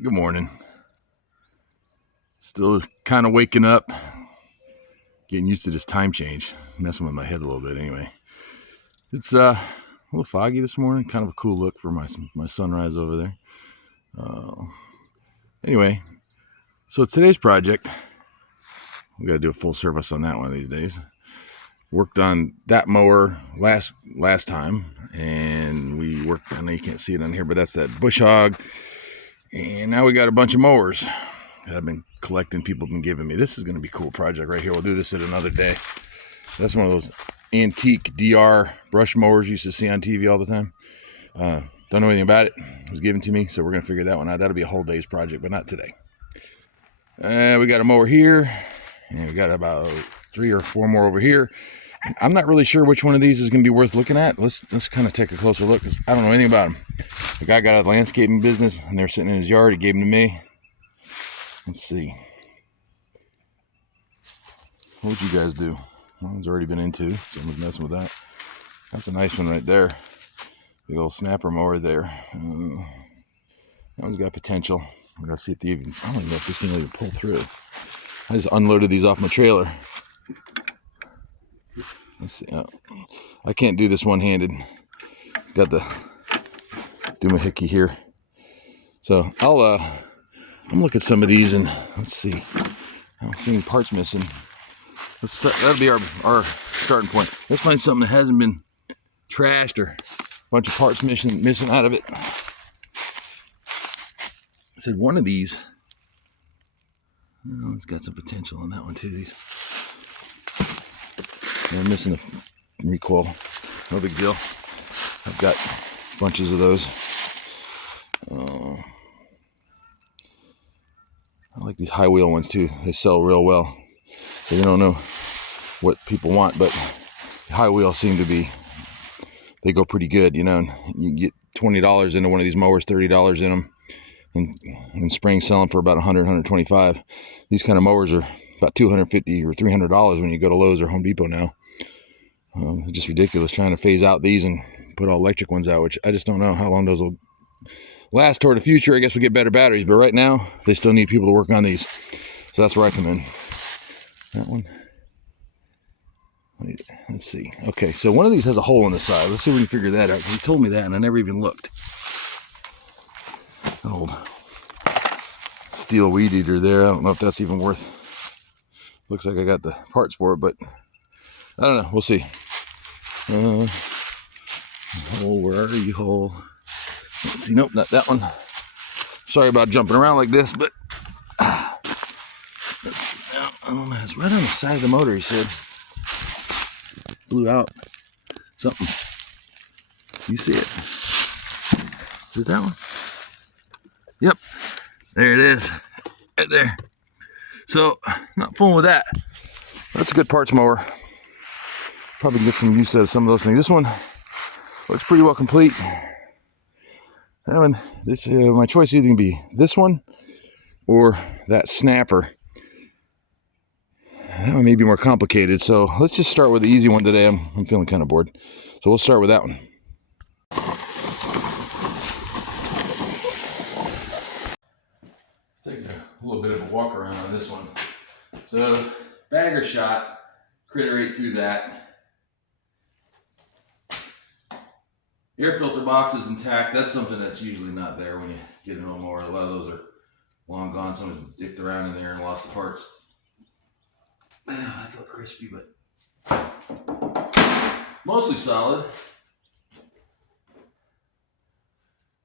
Good morning. Still kind of waking up, getting used to this time change. It's messing with my head a little bit anyway. It's a little foggy this morning. Kind of a cool look for my sunrise over there. Anyway, so today's project, we got to do a full service on that one of these days. Worked on that mower last time, and we worked on, you can't see it on here, but that's that bush hog. And now we got a bunch of mowers that I've been collecting, people have been giving me. This is going to be a cool project right here. We'll do this at another day. That's one of those antique DR brush mowers you used to see on TV all the time. Don't know anything about it. It was given to me, so we're going to figure that one out. That'll be a whole day's project, but not today. We got a mower here, and we got about 3 or 4 more over here. I'm not really sure which one of these is going to be worth looking at. Let's kind of take a closer look, because I don't know anything about them. The guy got out of the landscaping business, and they were sitting in his yard. He gave them to me. Let's see. What would you guys do? That one's already been into. Someone's messing with that. That's a nice one right there. Big old snapper mower there. That one's got potential. We're going to see if they even, I don't even know if this thing will even pull through. I just unloaded these off my trailer. Let's see. I can't do this one-handed. Got the doohickey here. So I'm look at some of these and let's see. I don't see any parts missing. That'll be our starting point. Let's find something that hasn't been trashed or a bunch of parts missing out of it. I said one of these. Oh, it's got some potential on that one too. These. I'm missing a recoil. No big deal. I've got bunches of those. I like these high wheel ones too. They sell real well. So they don't know what people want, but high wheel seem to be, they go pretty good, you know. And you get $20 into one of these mowers, $30 in them. And in spring selling for about $100, $125. These kind of mowers are about $250 or $300 when you go to Lowe's or Home Depot now. It's just ridiculous trying to phase out these and put all electric ones out, which I just don't know how long those will last toward the future. I guess we'll get better batteries, but right now they still need people to work on these. So that's where I come in. That one. Wait, let's see. Okay, so one of these has a hole in the side. Let's see if we can figure that out. He told me that and I never even looked. Old steel weed eater there. I don't know if that's even worth. Looks like I got the parts for it, but I don't know. We'll see. Hole, where are you, hole? Let's see. Nope, not that one. Sorry about jumping around like this, but I don't know. It's right on the side of the motor. He said blew out something. You see it? Is it that one? Yep. There it is. Right there. So, not fooling with that. That's a good parts mower. Probably get some use out of some of those things. This one looks pretty well complete. That one, my choice is either going to be this one or that snapper. That one may be more complicated. So let's just start with the easy one today. I'm feeling kind of bored. So we'll start with that one. Let's take a little bit of a walk around on this one. So bagger shot, critter ate through that. Air filter box is intact. That's something that's usually not there when you get an old mower. A lot of those are long gone. Someone's dicked around in there and lost the parts. That's all crispy, but mostly solid.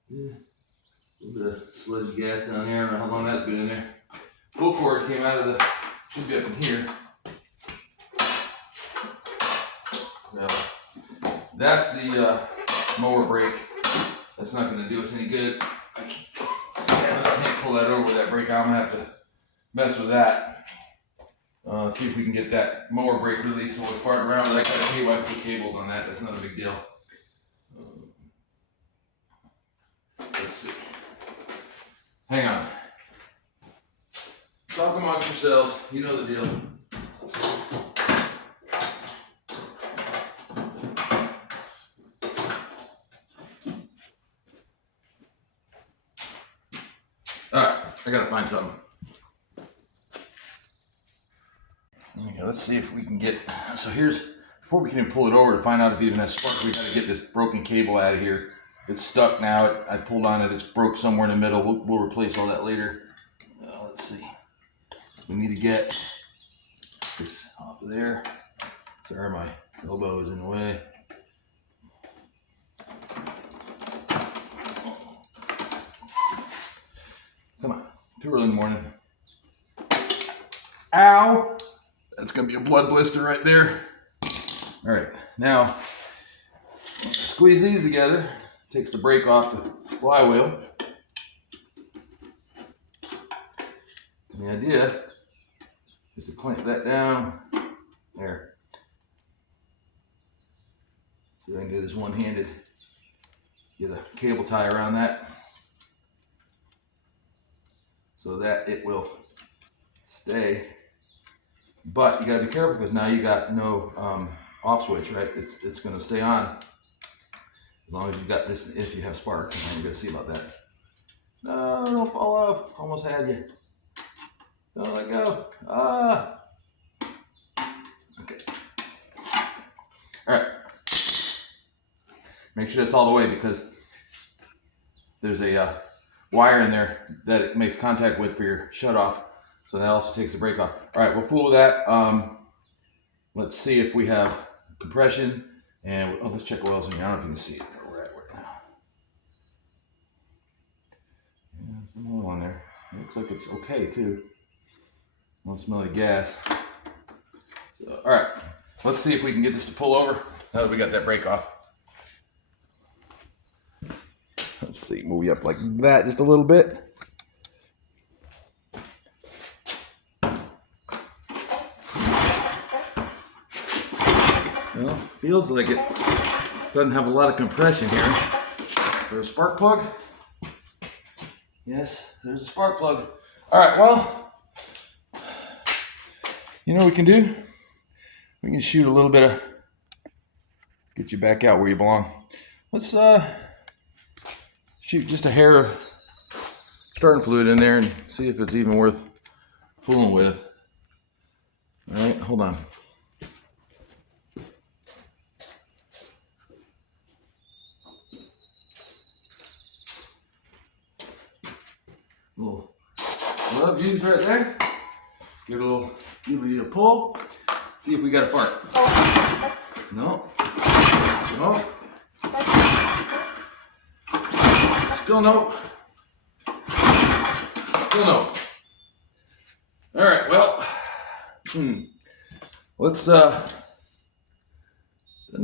Yeah. A little bit of sludgy gas down there. I don't know how long that's been in there. Pull cord came out of the, should be up in here. Now, that's the mower brake. That's not going to do us any good. I can't pull that over with that brake. I'm going to have to mess with that. See if we can get that mower brake released. So we'll fart around. I got KY cables on that. That's not a big deal. Let's see. Hang on. Talk amongst yourselves. You know the deal. All right, I gotta find something. Okay, let's see if we can get, so here's, before we can even pull it over to find out if it even has spark, we gotta get this broken cable out of here. It's stuck now. I pulled on it. It's broke somewhere in the middle. We'll replace all that later. Let's see. We need to get this off of there. Sorry, my elbow is in the way. Come on. Too early in the morning. Ow! That's going to be a blood blister right there. All right. Now, squeeze these together. Takes the brake off the flywheel. And the idea is to clamp that down. There. See if I can do this one-handed. Get a cable tie around that so that it will stay. But you gotta be careful because now you got no off switch, right? It's gonna stay on as long as you got this, if you have spark. And you're gonna see about that. No, don't fall off. Almost had you. Don't let go. Ah. Okay. All right. Make sure that's all the way because there's a wire in there that it makes contact with for your shutoff. So that also takes the brake off. All right, we'll fool with that. Let's see if we have compression. And let's check the oils in here. I don't know if you can see it where we're at right now. Yeah, there's some oil on there. It looks like it's okay too. Don't smell like gas. So, all right, let's see if we can get this to pull over now that we got that brake off. Let's see, move you up like that just a little bit. Well, feels like it doesn't have a lot of compression here. There's a spark plug. Yes, there's a spark plug. All right, well, you know what we can do? We can shoot a little bit of, get you back out where you belong. Let's shoot just a hair of starting fluid in there and see if it's even worth fooling with. All right, hold on. Little glove used right there. Give it a pull. See if we got a fart. No. No. Still no. Still no. All right. Well, let's. Doesn't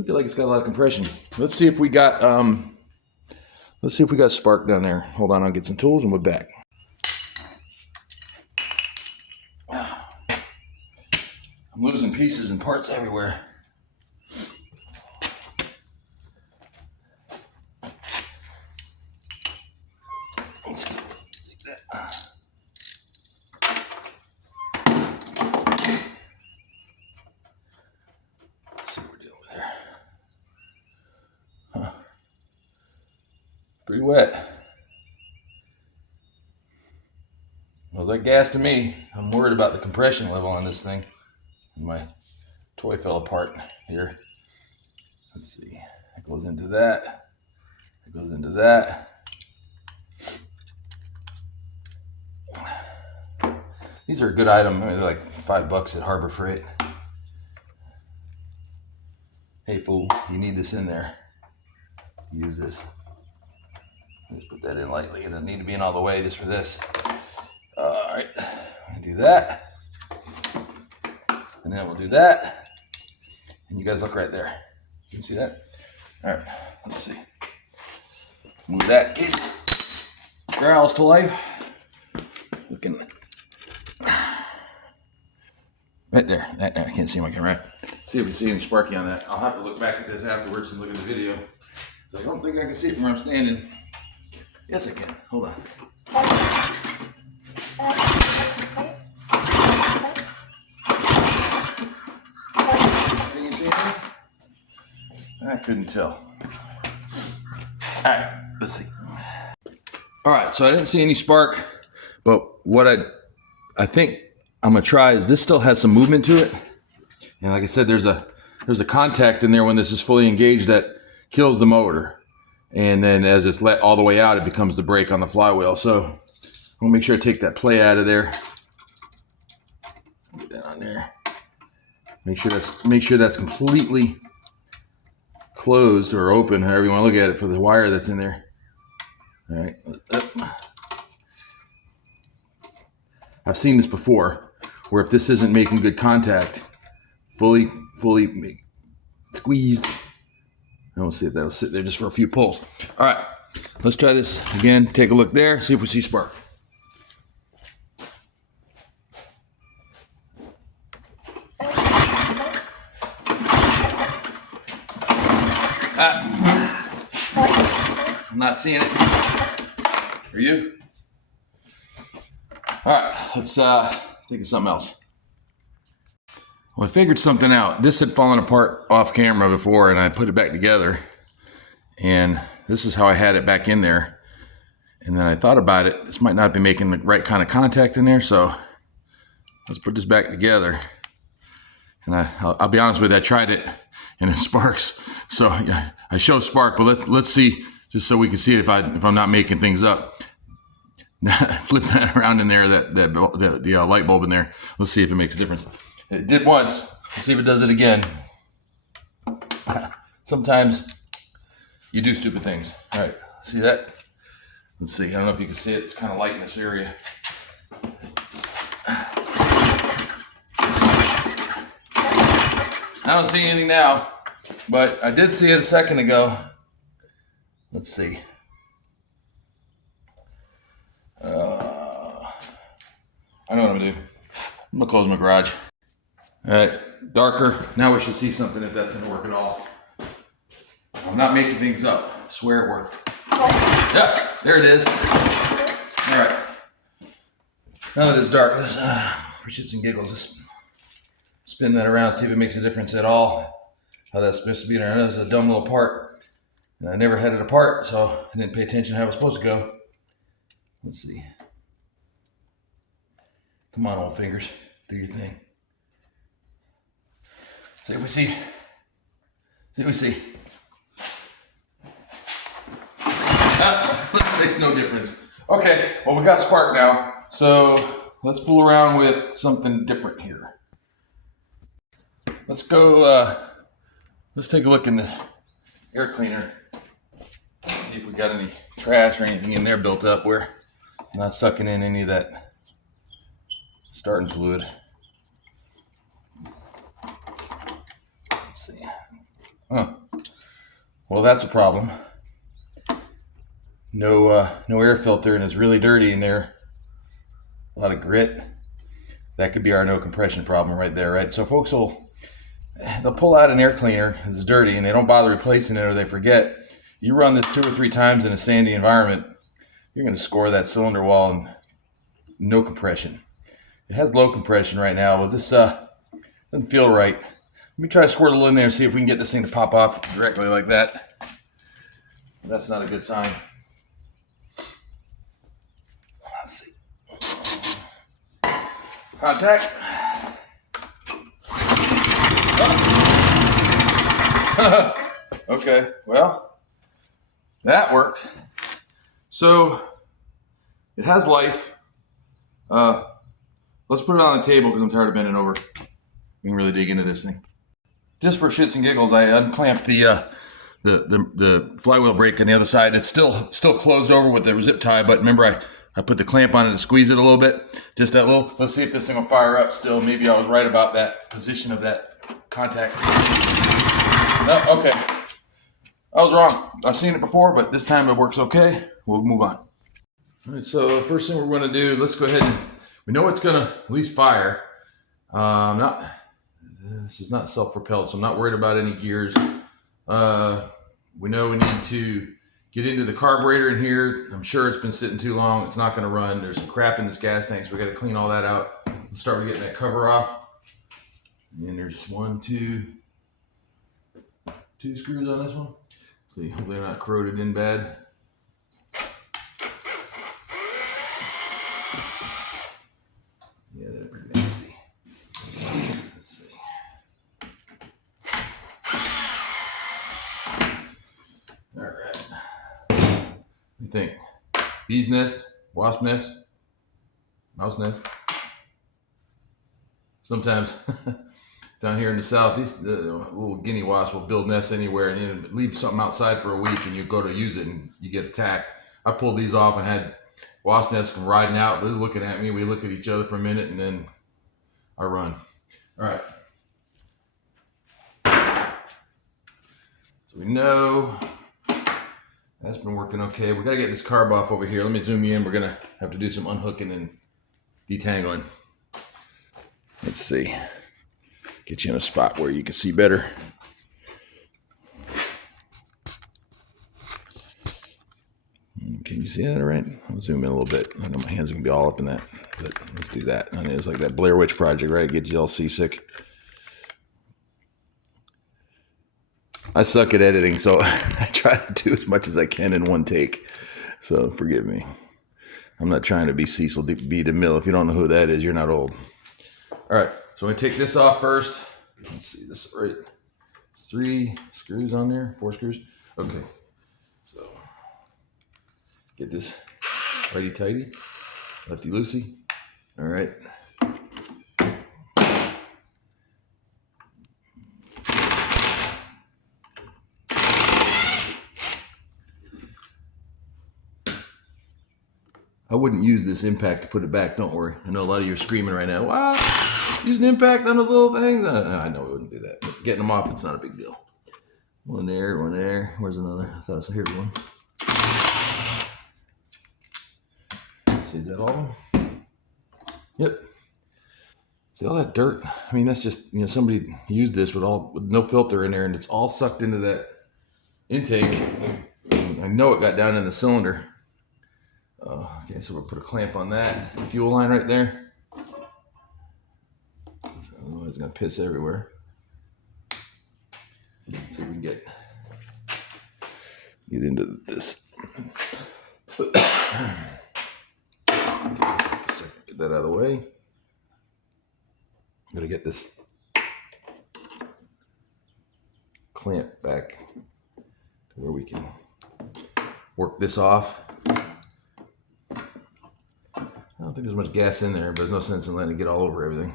feel like it's got a lot of compression. Let's see if we got. Let's see if we got spark down there. Hold on. I'll get some tools and we're back. I'm losing pieces and parts everywhere. Let's go like that. Let's see what we're dealing with here. Huh. Pretty wet. Well, that gas to me. I'm worried about the compression level on this thing. My toy fell apart here. Let's see. That goes into that. That goes into that. These are a good item. I mean, they're like $5 at Harbor Freight. Hey fool, you need this in there. Use this. Just put that in lightly. It doesn't need to be in all the way just for this. All right, I'm gonna do that. And then we'll do that. And you guys look right there. You can see that? All right, let's see. Move that kid. Growls to life. Looking right there. I can't see my camera. See if we see any sparky on that. I'll have to look back at this afterwards and look at the video. So I don't think I can see it from where I'm standing. Yes, I can. Hold on. Can you see anything? I couldn't tell. All right, let's see. All right, so I didn't see any spark. But what I think I'm gonna try is this still has some movement to it. And like I said, there's a contact in there when this is fully engaged that kills the motor. And then as it's let all the way out, it becomes the brake on the flywheel. So I'm gonna make sure I take that play out of there. Get that on there. Make sure that's completely closed or open, however you want to look at it, for the wire that's in there. All right. I've seen this before, where if this isn't making good contact, fully squeezed, and we'll see if that'll sit there just for a few pulls. All right, let's try this again. Take a look there, see if we see spark. I'm not seeing it. Are you? All right, let's think of something else. Well, I figured something out. This had fallen apart off camera before, and I put it back together. And this is how I had it back in there. And then I thought about it. This might not be making the right kind of contact in there, so let's put this back together. And I'll be honest with you, I tried it, and it sparks. So yeah, I show spark, but let's see, just so we can see if I'm not making things up. Flip that around in there, the light bulb in there. Let's see if it makes a difference. It did once. Let's see if it does it again. Sometimes you do stupid things. All right, see that? Let's see. I don't know if you can see it. It's kind of light in this area. I don't see anything now, but I did see it a second ago. Let's see. I know what I'm gonna do. I'm gonna close my garage. All right, darker. Now we should see something if that's gonna work at all. I'm not making things up. I swear it worked. Yeah, there it is. All right. Now that it's dark, let's, for shits and giggles, just spin that around, see if it makes a difference at all. How that's supposed to be there. I know it's a dumb little part. And I never had it apart, so I didn't pay attention to how it was supposed to go. Let's see. Come on, old fingers. Do your thing. See what we see. See what we see. Makes no difference. Okay, well, we got spark now. So let's fool around with something different here. Let's go, let's take a look in the air cleaner. See if we got any trash or anything in there built up where it's not sucking in any of that starting fluid. Let's see. Well, that's a problem. No air filter, and it's really dirty in there. A lot of grit. That could be our no compression problem right there, right? So folks they'll pull out an air cleaner, it's dirty, and they don't bother replacing it, or they forget. You run this 2 or 3 times in a sandy environment, you're going to score that cylinder wall and no compression. It has low compression right now. Well, this doesn't feel right. Let me try to squirt a little in there and see if we can get this thing to pop off directly like that. That's not a good sign. Let's see. Contact. Okay, well, that worked. So it has life. Let's put it on the table because I'm tired of bending over. We can really dig into this thing. Just for shits and giggles, I unclamped the flywheel brake on the other side. It's still closed over with the zip tie, but remember I put the clamp on it to squeeze it a little bit. Just that little. Let's see if this thing will fire up still. Maybe I was right about that position of that contact. Oh, okay. I was wrong. I've seen it before, but this time it works okay. We'll move on. All right, so the first thing we're going to do, let's go ahead and, we know it's going to at least fire. This is not self-propelled, so I'm not worried about any gears. We know we need to get into the carburetor in here. I'm sure it's been sitting too long. It's not going to run. There's some crap in this gas tank, so we got to clean all that out. Let's start with getting that cover off. And then there's 2 screws on this one. See, hopefully they're not corroded in bad. Yeah, they're pretty nasty. Let's see. All right. What do you think? Bee's nest, wasp nest, mouse nest. Sometimes down here in the south, these little guinea wasps will build nests anywhere and you leave something outside for a week and you go to use it and you get attacked. I pulled these off and had wasp nests riding out. They're looking at me. We look at each other for a minute and then I run. All right. So we know that's been working okay. We got to get this carb off over here. Let me zoom you in. We're going to have to do some unhooking and detangling. Let's see. Get you in a spot where you can see better. Can you see that all right? I'll zoom in a little bit. I know my hands are going to be all up in that, but let's do that. And it's like that Blair Witch Project, right? Get you all seasick. I suck at editing, so I try to do as much as I can in one take. So forgive me. I'm not trying to be Cecil B. DeMille. If you don't know who that is, you're not old. All right, so I'm going to take this off first. Let's see, this is right. 3 screws on there, 4 screws. Okay, so get this righty tighty, lefty loosey. All right. I wouldn't use this impact to put it back, don't worry. I know a lot of you are screaming right now, wow, use an impact on those little things. I know we wouldn't do that, but getting them off, it's not a big deal. One there, one there. Where's another? I thought I saw, here's one. See, is that all? Yep. See all that dirt? I mean, that's just, somebody used this with no filter in there and it's all sucked into that intake. I know it got down in the cylinder. Okay, so we'll put a clamp on that. Fuel line right there. Otherwise it's gonna piss everywhere. See if we can get into this. Get that out of the way. I'm gonna get this clamp back to where we can work this off. I don't think there's much gas in there, but there's no sense in letting it get all over everything.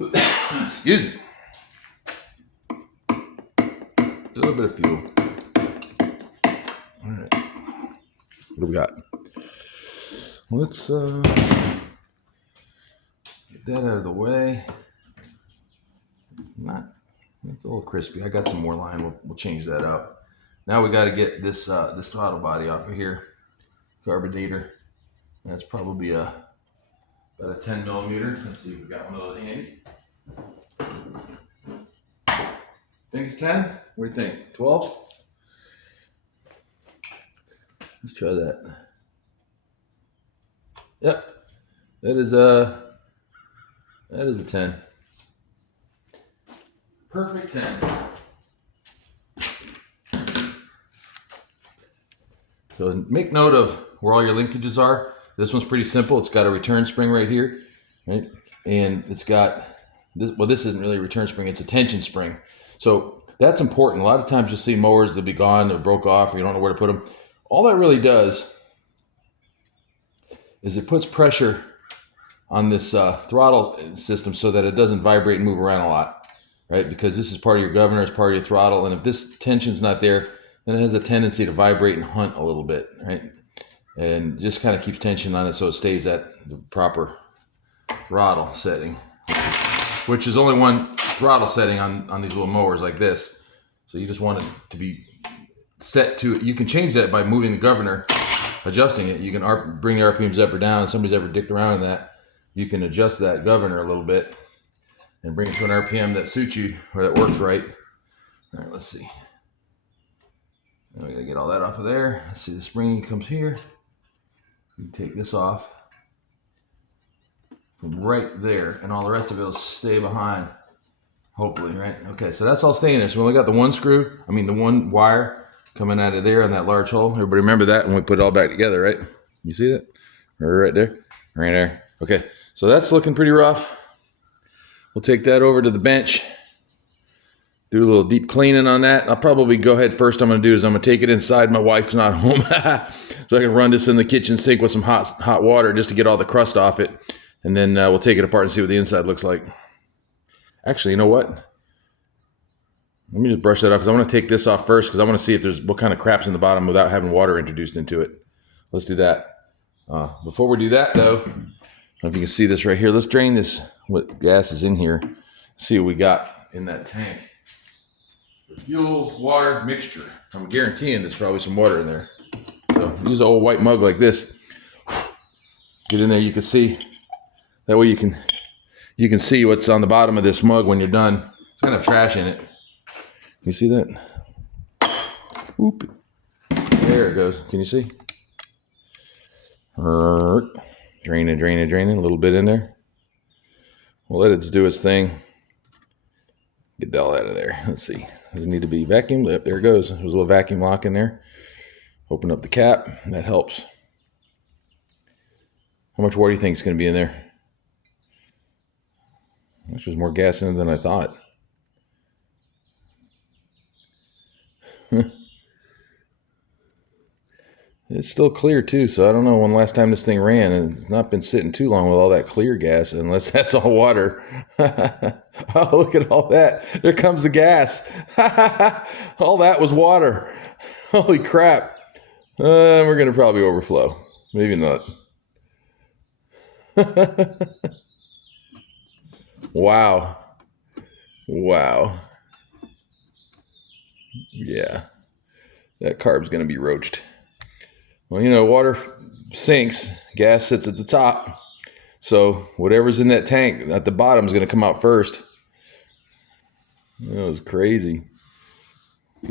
Excuse me. A little bit of fuel. All right. What do we got? Let's get that out of the way. It's a little crispy. I got some more line. We'll change that up. Now we got to get this throttle body off of here. Carburetor. That's probably about a 10 millimeter. Let's see if we got one of those handy. Think it's 10? What do you think? 12? Let's try that. Yep. That is a 10. Perfect 10. So make note of where all your linkages are. This one's pretty simple. It's got a return spring right here, right? And it's got this. Well, this isn't really a return spring. It's a tension spring. So that's important. A lot of times you'll see mowers that be gone or broke off or you don't know where to put them. All that really does is it puts pressure on this throttle system so that it doesn't vibrate and move around a lot, right? Because this is part of your governor, it's part of your throttle. And if this tension's not there, then it has a tendency to vibrate and hunt a little bit, right? And just kind of keeps tension on it so it stays at the proper throttle setting, which is only one throttle setting on these little mowers like this. So you just want it to be set to it. You can change that by moving the governor, adjusting it. You can bring the RPMs up or down. If somebody's ever dicked around in that, you can adjust that governor a little bit and bring it to an RPM that suits you or that works right. All right, let's see. Now we gotta get all that off of there. Let's see, the spring comes here. You take this off from right there, and all the rest of it will stay behind. Hopefully, right? Okay, so that's all staying there. So we only got the one wire coming out of there in that large hole. Everybody remember that when we put it all back together, right? You see that? Right there. Right there. Okay. So that's looking pretty rough. We'll take that over to the bench. Do a little deep cleaning on that. I'll probably go ahead first. I'm going to do is I'm going to take it inside. My wife's not home. So I can run this in the kitchen sink with some hot water just to get all the crust off it. And then we'll take it apart and see what the inside looks like. Actually, you know what? Let me just brush that off because I want to take this off first because I want to see if there's what kind of crap's in the bottom without having water introduced into it. Let's do that. Before we do that, though, I don't know if you can see this right here. Let's drain this, what gas is in here. See what we got in that tank. The fuel, water mixture. I'm guaranteeing there's probably some water in there. So use an old white mug like this. Get in there, you can see. That way you can see what's on the bottom of this mug when you're done. It's gonna have trash in it. You see that? Whoop. There it goes. Can you see? Draining, draining, draining. A little bit in there. We'll let it do its thing. Get that all out of there. Let's see. Does it need to be vacuumed? Yep, there it goes. There's a little vacuum lock in there. Open up the cap. That helps. How much water do you think is going to be in there? There's just more gas in it than I thought. It's still clear too, so I don't know when last time this thing ran, and it's not been sitting too long with all that clear gas, unless that's all water. Oh, look at all that. There comes the gas. All that was water. Holy crap. We're going to probably overflow. Maybe not. Wow. Wow. Yeah. That carb's going to be roached. Well, you know, water sinks, gas sits at the top. So whatever's in that tank at the bottom is going to come out first. That was crazy. A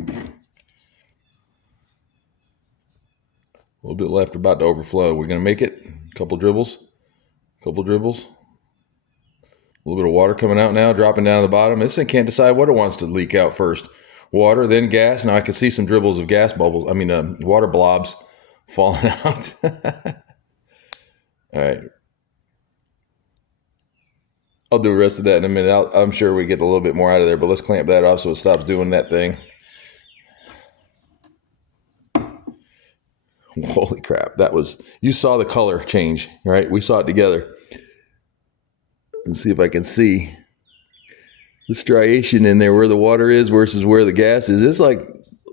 little bit left, about to overflow. We're going to make it. A couple dribbles. A little bit of water coming out now, dropping down to the bottom. This thing can't decide what it wants to leak out first. Water, then gas. Now I can see some dribbles of gas bubbles. Water blobs falling out. All right. I'll do the rest of that in a minute. I'm sure we get a little bit more out of there, but let's clamp that off so it stops doing that thing. Holy crap. You saw the color change, right? We saw it together. Let's see if I can see the striation in there where the water is versus where the gas is. It's like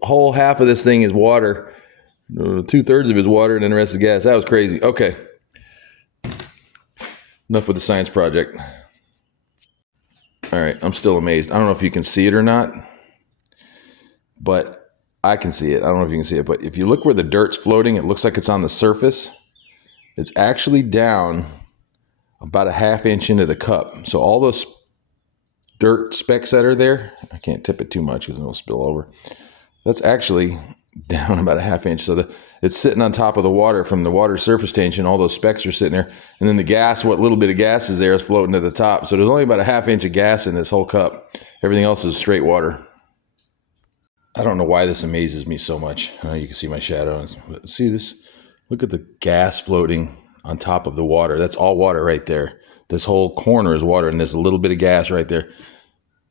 whole half of this thing is water. 2/3 of it is water and then the rest is gas. That was crazy. Okay. Enough with the science project. All right. I'm still amazed. I don't know if you can see it or not, but I can see it. I don't know if you can see it, but if you look where the dirt's floating, it looks like it's on the surface. It's actually down about a 1/2 inch into the cup. So all those dirt specks that are there, I can't tip it too much because it'll spill over. That's actually down about a 1/2 inch. So it's sitting on top of the water from the water surface tension. All those specks are sitting there. And then the gas, what little bit of gas is there is floating to the top. So there's only about a 1/2 inch of gas in this whole cup. Everything else is straight water. I don't know why this amazes me so much. You can see my shadow. But see this? Look at the gas floating on top of the water. That's all water right there. This whole corner is water, and there's a little bit of gas right there.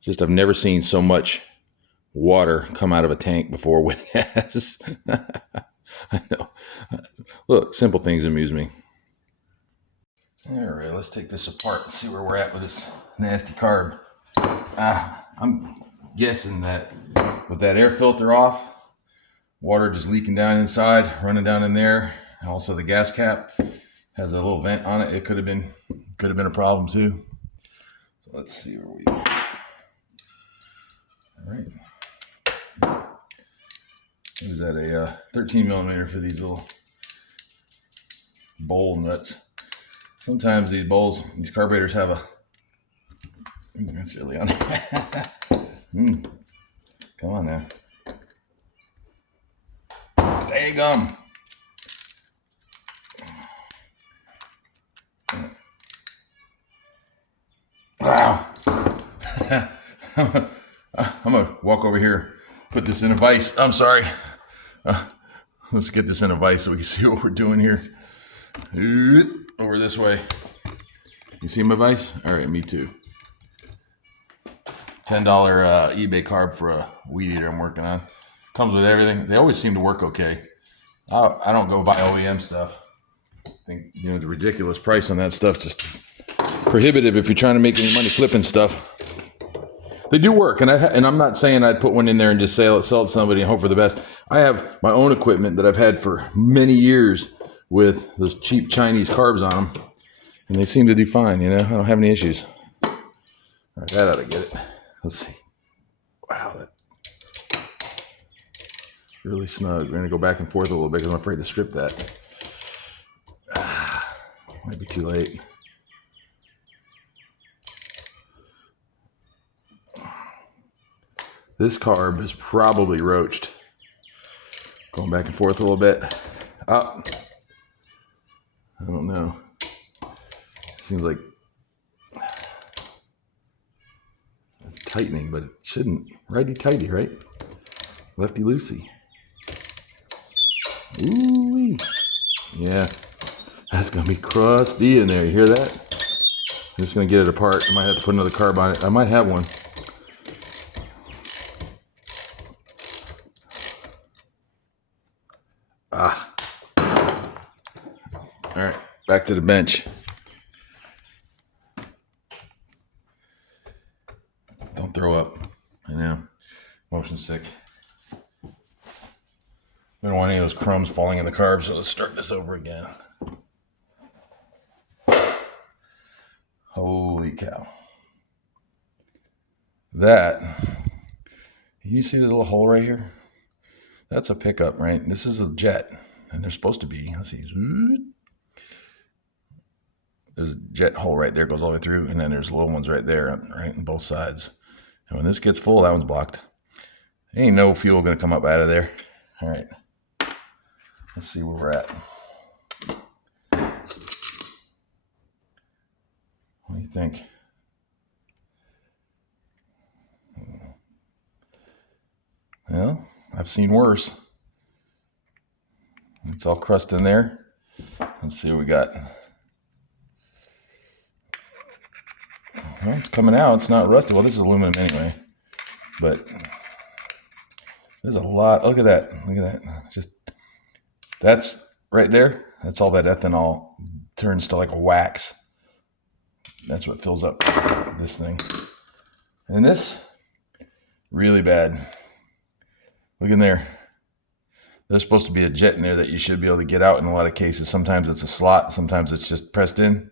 Just I've never seen so much water come out of a tank before with gas. I know. Look, simple things amuse me. All right, let's take this apart and see where we're at with this nasty carb. I'm guessing that with that air filter off, water just leaking down inside, running down in there. And also the gas cap has a little vent on it. It could have been a problem too. So let's see where we go. All right. Is that a 13 millimeter for these little bowl nuts? Sometimes these carburetors have a. That's really on. Come on now. Daggum. Wow. I'm going to walk over here, put this in a vise. I'm sorry. Let's get this in a vise so we can see what we're doing here. Over this way. You see my vise? All right, me too. $10 eBay carb for a weed eater I'm working on. Comes with everything. They always seem to work okay. I don't go buy OEM stuff. I think, you know, the ridiculous price on that stuff just prohibitive if you're trying to make any money flipping stuff. They do work, and I'm not saying I'd put one in there and just sell it to somebody and hope for the best. I have my own equipment that I've had for many years with those cheap Chinese carbs on them, and they seem to do fine. You know, I don't have any issues. All right, that ought to get it. Let's see. Wow, that's really snug. We're gonna go back and forth a little bit because I'm afraid to strip that. Might be too late. This carb is probably roached. Going back and forth a little bit. Oh, I don't know. Seems like it's tightening, but it shouldn't. Righty-tighty, right? Lefty-loosey. Ooh-wee. Yeah, that's gonna be crusty in there. You hear that? I'm just gonna get it apart. I might have to put another carb on it. I might have one. All right, back to the bench. Don't throw up. I know. Motion sick. We don't want any of those crumbs falling in the carbs, so let's start this over again. Holy cow. That, you see this little hole right here? That's a pickup, right? This is a jet, and they're supposed to be. Let's see. There's a jet hole right there, goes all the way through, and then there's little ones right there, right on both sides. And when this gets full, that one's blocked. Ain't no fuel gonna come up out of there. All right, let's see where we're at. What do you think? Well, I've seen worse. It's all crust in there. Let's see what we got. Well, it's coming out. It's not rusty. Well, this is aluminum anyway. But there's a lot. Look at that. Look at that. Just that's right there. That's all that ethanol turns to like a wax. That's what fills up this thing. And this, really bad. Look in there. There's supposed to be a jet in there that you should be able to get out in a lot of cases. Sometimes it's a slot. Sometimes it's just pressed in. Can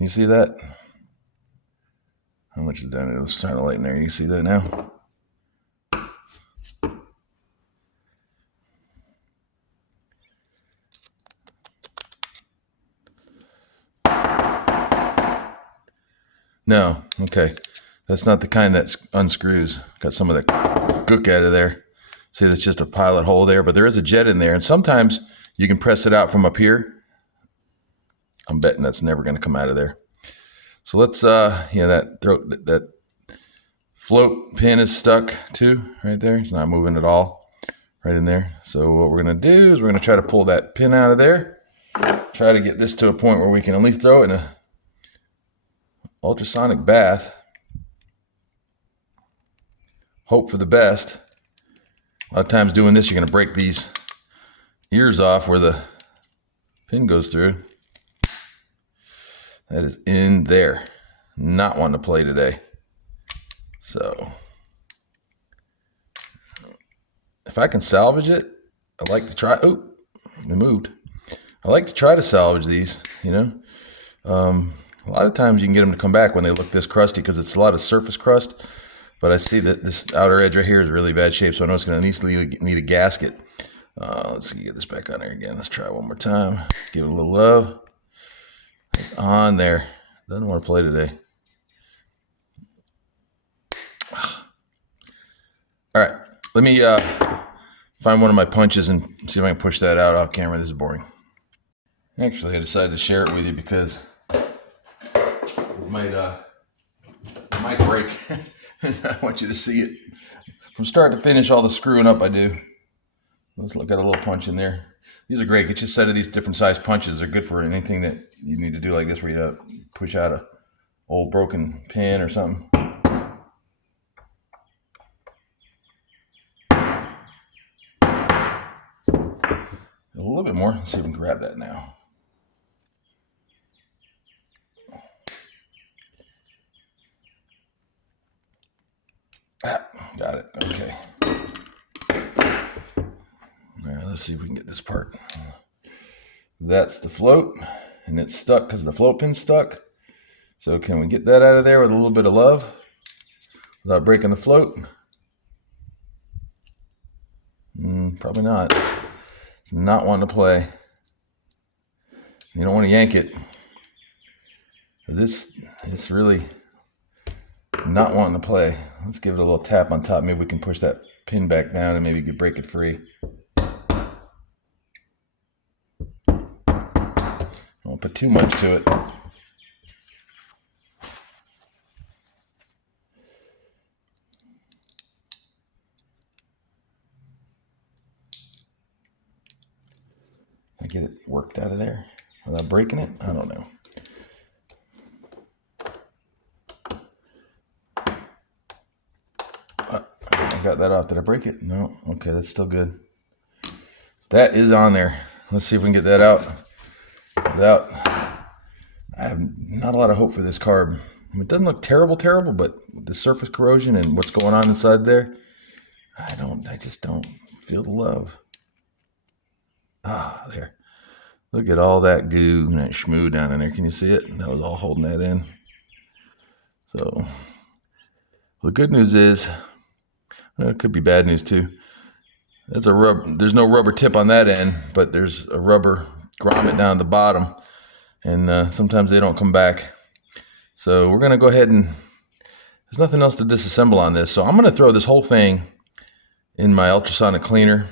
you see that? How much is down there? Let's turn the light in there. You see that now? No. Okay. That's not the kind that unscrews. Got some of the gook out of there. See, that's just a pilot hole there, but there is a jet in there, and sometimes you can press it out from up here. I'm betting that's never going to come out of there. So let's, that float pin is stuck too, right there. It's not moving at all, right in there. So what we're going to do is we're going to try to pull that pin out of there. Try to get this to a point where we can at least throw it in a ultrasonic bath. Hope for the best. A lot of times doing this, you're going to break these ears off where the pin goes through. That is in there. Not wanting to play today. So, if I can salvage it, I'd like to try. Oh, they moved. I like to try to salvage these, you know. A lot of times you can get them to come back when they look this crusty because it's a lot of surface crust. But I see that this outer edge right here is really bad shape, so I know it's going to easily need a gasket. Let's get this back on there again. Let's try one more time. Give it a little love. It's on there. Doesn't want to play today. All right. Let me find one of my punches and see if I can push that out off camera. This is boring. Actually, I decided to share it with you because it might break. I want you to see it from start to finish, all the screwing up I do. Let's look at a little punch in there. These are great. Get you a set of these different size punches. They're good for anything that you need to do like this, where you push out a old broken pin or something. A little bit more. Let's see if we can grab that now. Got it. Okay. All right, let's see if we can get this part. That's the float, and it's stuck because the float pin's stuck. So can we get that out of there with a little bit of love without breaking the float? Probably not. It's not wanting to play. You don't want to yank it, because it's really not wanting to play. Let's give it a little tap on top. Maybe we can push that pin back down and maybe we could break it free. Don't put too much to it. I get it worked out of there without breaking it? I don't know. I got that off. Did I break it? No. Okay, that's still good. That is on there. Let's see if we can get that out without... I have not a lot of hope for this carb. I mean, it doesn't look terrible, but with the surface corrosion and what's going on inside there, I just don't feel the love. There. Look at all that goo and that schmoo down in there. Can you see it? That was all holding that in. So, the good news is, well, it could be bad news too. There's no rubber tip on that end, but there's a rubber grommet down at the bottom, and sometimes they don't come back. So we're going to go ahead and, there's nothing else to disassemble on this. So I'm going to throw this whole thing in my ultrasonic cleaner.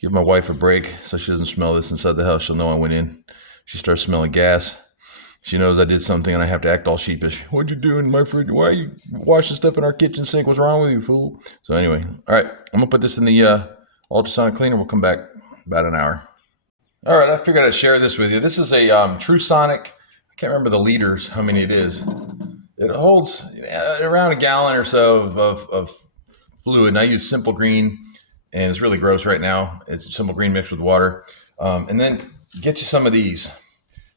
Give my wife a break so she doesn't smell this inside the house. She'll know I went in. She starts smelling gas. She knows I did something and I have to act all sheepish. What'd you do in my fridge? Why are you washing stuff in our kitchen sink? What's wrong with you, fool? So anyway, all right, I'm going to put this in the ultrasonic cleaner. We'll come back about an hour. All right, I figured I'd share this with you. This is a TrueSonic. I can't remember the liters, how many it is. It holds around a gallon or so of fluid, and I use Simple Green. And it's really gross right now. It's Simple Green mixed with water. And then get you some of these.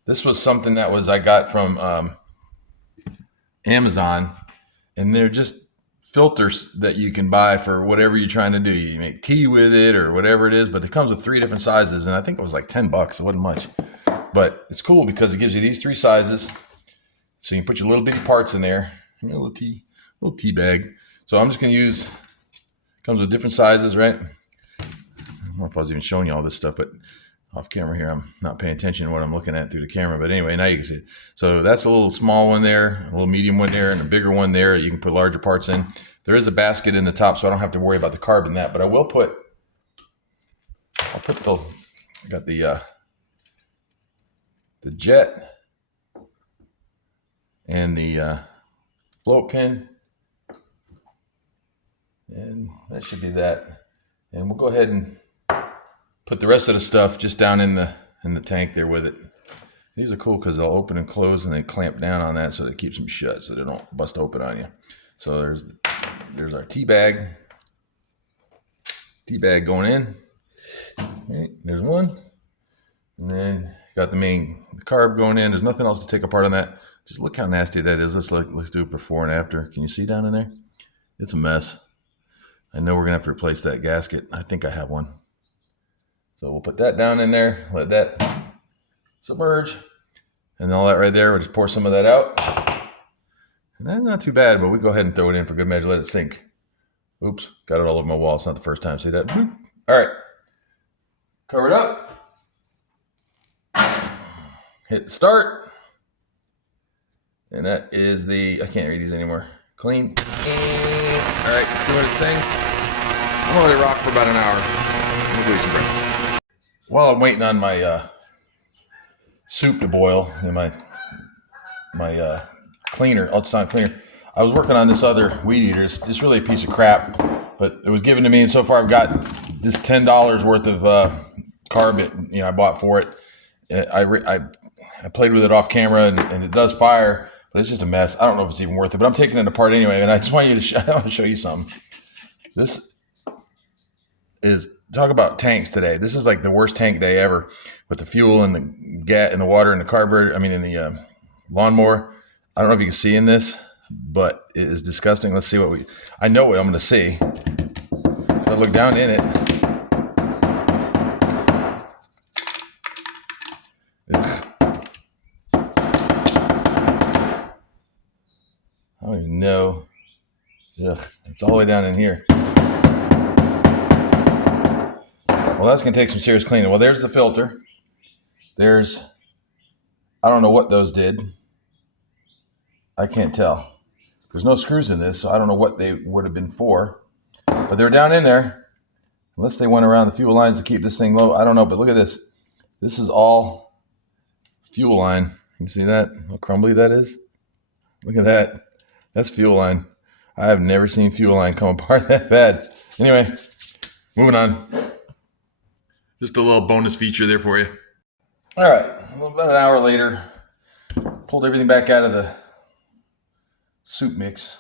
This was something that I got from Amazon. And they're just filters that you can buy for whatever you're trying to do. You make tea with it or whatever it is. But it comes with 3 different sizes. And I think it was like $10. It wasn't much. But it's cool because it gives you these 3 sizes. So you can put your little bitty parts in there. A little tea bag. So I'm just going to use... Comes with different sizes, right? I don't know if I was even showing you all this stuff, but off camera here, I'm not paying attention to what I'm looking at through the camera. But anyway, now you can see it. So that's a little small one there, a little medium one there, and a bigger one there. You can put larger parts in. There is a basket in the top, so I don't have to worry about the carb in that. But I will put, I got the jet and the float pin. And that should be that. And we'll go ahead and put the rest of the stuff just down in the tank there with it. These are cool because they'll open and close and they clamp down on that so that it keeps them shut so they don't bust open on you. So there's our tea bag. Tea bag going in. Right, there's one. And then got the carb going in. There's nothing else to take apart on that. Just look how nasty that is. Let's do it before and after. Can you see down in there? It's a mess. I know we're going to have to replace that gasket. I think I have one. So we'll put that down in there, let that submerge. And all that right there, we'll just pour some of that out. And that's not too bad, but we go ahead and throw it in for good measure, let it sink. Oops, got it all over my wall. It's not the first time. See that? Boop. All right. Cover it up. Hit start. And that is I can't read these anymore. Clean. All right, let's do this thing. I'm gonna let it rock for about an hour. We'll do some breakfast. While I'm waiting on my soup to boil in my cleaner, ultrasonic cleaner, I was working on this other weed eater. It's really a piece of crap, but it was given to me, and so far I've got this $10 worth of carb I bought for it. I played with it off camera and it does fire, but it's just a mess. I don't know if it's even worth it, but I'm taking it apart anyway. And I just want you to I want to show you something. This is, talk about tanks today. This is like the worst tank day ever with the fuel and the gas and the water and the carburetor. I mean, in the lawnmower. I don't know if you can see in this, but it is disgusting. Let's see I know what I'm going to see. I look down in it. Ugh. I don't even know. Ugh, it's all the way down in here. Well, that's going to take some serious cleaning. Well, there's the filter. I don't know what those did. I can't tell. There's no screws in this, so I don't know what they would have been for. But they're down in there. Unless they went around the fuel lines to keep this thing low. I don't know, but look at this. This is all fuel line. You see that? How crumbly that is? Look at that. That's fuel line. I have never seen fuel line come apart that bad. Anyway, moving on. Just a little bonus feature there for you. All right, about an hour later, pulled everything back out of the soup mix.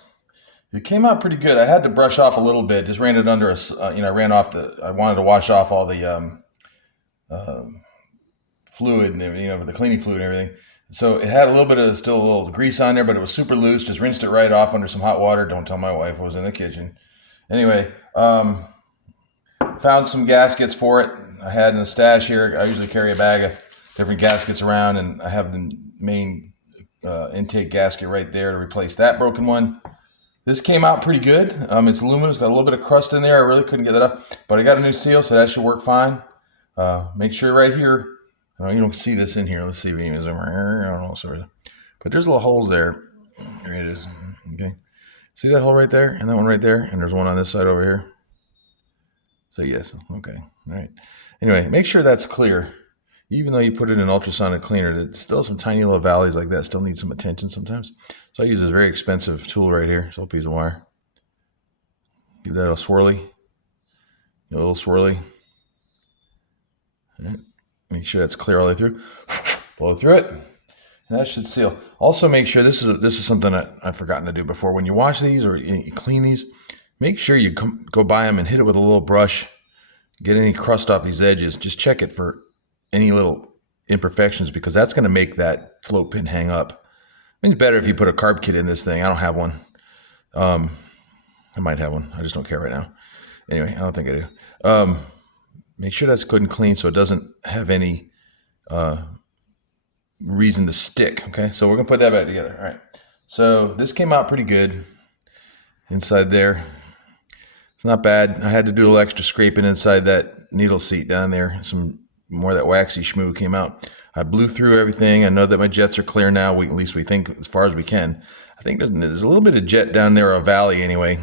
It came out pretty good. I had to brush off a little bit. Just ran it under I wanted to wash off all the fluid and the cleaning fluid and everything. So it had still a little grease on there, but it was super loose. Just rinsed it right off under some hot water. Don't tell my wife, I was in the kitchen. Anyway, found some gaskets for it. I had in the stash here. I usually carry a bag of different gaskets around, and I have the main intake gasket right there to replace that broken one. This came out pretty good. It's aluminum. It's got a little bit of crust in there. I really couldn't get that up, but I got a new seal, so that should work fine. Make sure right here, you don't see this in here. Let's see if it even zoom. I don't know, sorry, but there's little holes there. There it is. Okay, see that hole right there, and that one right there, and there's one on this side over here. So yes, okay, all right. Anyway, make sure that's clear. Even though you put it in ultrasonic cleaner, there's still some tiny little valleys like that still need some attention sometimes. So I use this very expensive tool right here, so piece of wire. Give that a swirly, a little swirly. All right. Make sure that's clear all the way through. Blow through it, and that should seal. Also, make sure this is something that I've forgotten to do before. When you wash these or you clean these, make sure you go by them and hit it with a little brush. Get any crust off these edges. Just check it for any little imperfections, because that's going to make that float pin hang up. I mean, it's better if you put a carb kit in this thing. I don't have one. I might have one. I just don't care right now. Anyway, I don't think I do. Make sure that's good and clean so it doesn't have any reason to stick. Okay, so we're going to put that back together. All right. So this came out pretty good inside there. It's not bad. I had to do a little extra scraping inside that needle seat down there. Some more of that waxy schmoo came out. I blew through everything. I know that my jets are clear now. At least we think as far as we can. I think there's a little bit of jet down there, a valley anyway,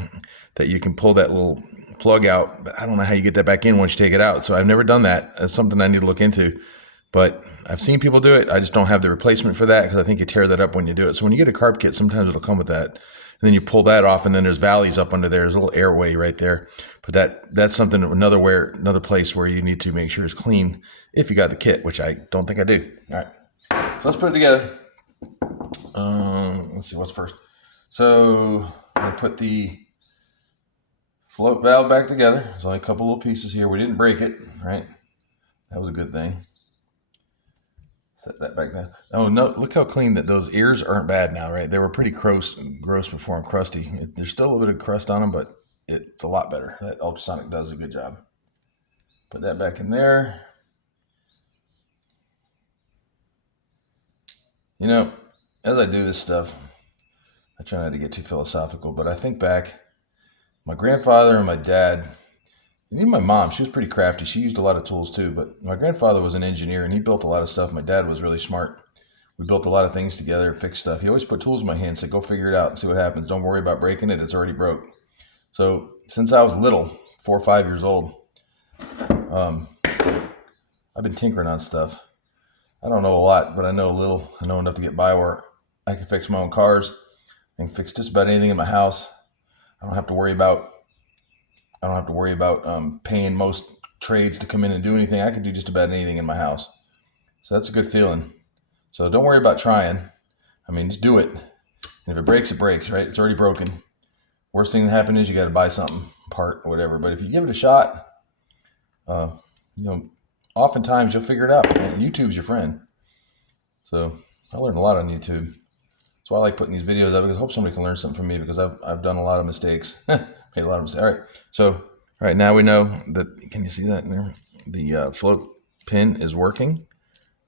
that you can pull that little plug out. But I don't know how you get that back in once you take it out. So I've never done that. That's something I need to look into. But I've seen people do it. I just don't have the replacement for that, because I think you tear that up when you do it. So when you get a carb kit, sometimes it'll come with that. And then you pull that off, and then there's valleys up under there. There's a little airway right there. But that's something, another place where you need to make sure it's clean if you got the kit, which I don't think I do. All right, so let's put it together. Let's see what's first. So I'm gonna put the float valve back together. There's only a couple little pieces here. We didn't break it, right? That was a good thing. Set that back down. Oh no! Look how clean those ears aren't bad now, right? They were pretty gross before and crusty. There's still a little bit of crust on them, but it's a lot better. That ultrasonic does a good job. Put that back in there. As I do this stuff, I try not to get too philosophical, but I think back, my grandfather and my dad, and even my mom, she was pretty crafty. She used a lot of tools too, but my grandfather was an engineer and he built a lot of stuff. My dad was really smart. We built a lot of things together, fixed stuff. He always put tools in my hand, said, go figure it out and see what happens. Don't worry about breaking it. It's already broke. So since I was little, 4 or 5 years old, I've been tinkering on stuff. I don't know a lot, but I know a little. I know enough to get by where I can fix my own cars. I can fix just about anything in my house. I don't have to worry about paying most trades to come in and do anything. I can do just about anything in my house. So that's a good feeling. So don't worry about trying. I mean, just do it. And if it breaks, it breaks, right? It's already broken. Worst thing that happened is you got to buy something, part or whatever. But if you give it a shot, oftentimes you'll figure it out. And YouTube's your friend. So I learned a lot on YouTube. That's why I like putting these videos up, because I hope somebody can learn something from me, because I've done a lot of mistakes. Made a lot of mistakes. All right. So, all right, now we know that, can you see that in there? The float pin is working.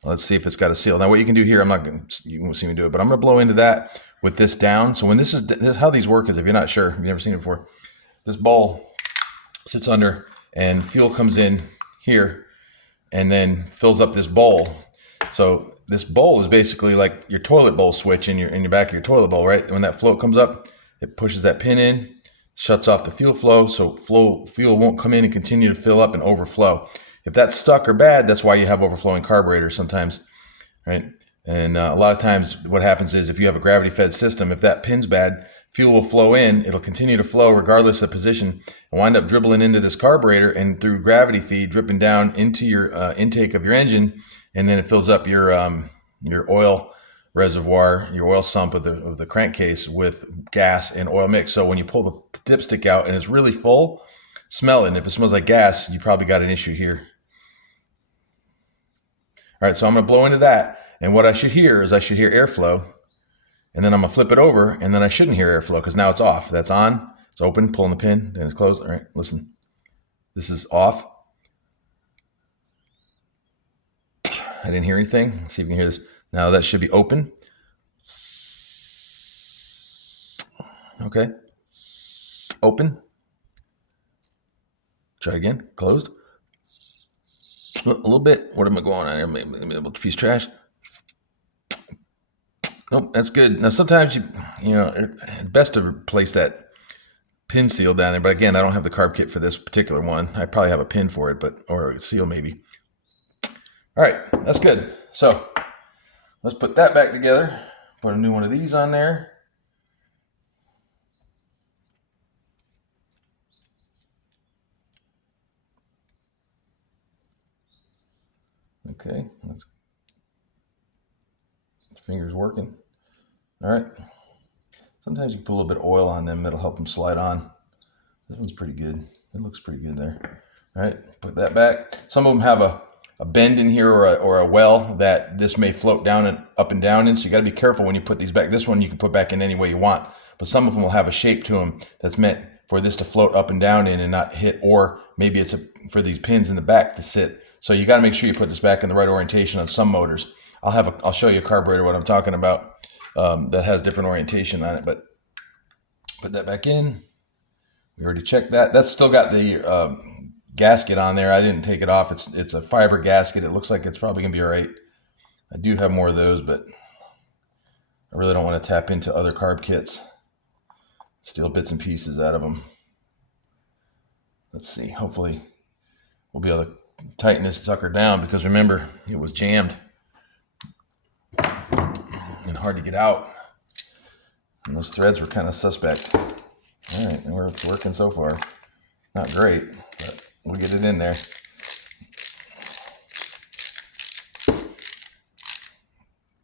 Let's see if it's got a seal. Now what you can do here, you won't see me do it, but I'm going to blow into that with this down. So when this is how these work is, if you're not sure, you've never seen it before, this bowl sits under and fuel comes in here and then fills up this bowl. So this bowl is basically like your toilet bowl switch in your back of your toilet bowl, right? When that float comes up, it pushes that pin in, shuts off the fuel flow, so fuel won't come in and continue to fill up and overflow. If that's stuck or bad, that's why you have overflowing carburetors sometimes, right? And a lot of times what happens is, if you have a gravity-fed system, if that pin's bad, fuel will flow in, it'll continue to flow regardless of position, and wind up dribbling into this carburetor, and through gravity feed, dripping down into your intake of your engine, and then it fills up your oil reservoir, your oil sump of the crankcase with gas and oil mix. So when you pull the dipstick out and it's really full, smell it. And if it smells like gas, you probably got an issue here. All right, so I'm going to blow into that. And what I should hear is airflow. And then I'm going to flip it over, and then I shouldn't hear airflow, because now it's off. That's on. It's open, pulling the pin, then it's closed. All right, listen. This is off. I didn't hear anything. Let's see if you can hear this. Now that should be open. Okay. Open. Try again. Closed. A little bit. What am I going on here? Maybe a piece of trash. Nope, that's good. Now sometimes it's best to replace that pin seal down there. But again, I don't have the carb kit for this particular one. I probably have a pin for it, or a seal maybe. All right, that's good. So let's put that back together. Put a new one of these on there. Okay, fingers working. All right. Sometimes you put a little bit of oil on them, that'll help them slide on. This one's pretty good. It looks pretty good there. All right, put that back. Some of them have a bend in here, or a well that this may float down and up and down in, so you got to be careful when you put these back. This one you can put back in any way you want, but some of them will have a shape to them that's meant for this to float up and down in and not hit, or maybe it's for these pins in the back to sit. So you got to make sure you put this back in the right orientation on some motors. I'll show you a carburetor what I'm talking about that has different orientation on it, but put that back in. We already checked that. That's still got the gasket on there. I didn't take it off. It's a fiber gasket. It looks like it's probably gonna be all right. I do have more of those, but I really don't want to tap into other carb kits, steal bits and pieces out of them. Let's see. Hopefully we'll be able to tighten this sucker down, because remember, it was jammed and hard to get out, and those threads were kind of suspect. All right, and we're working so far. Not great, but we'll get it in there.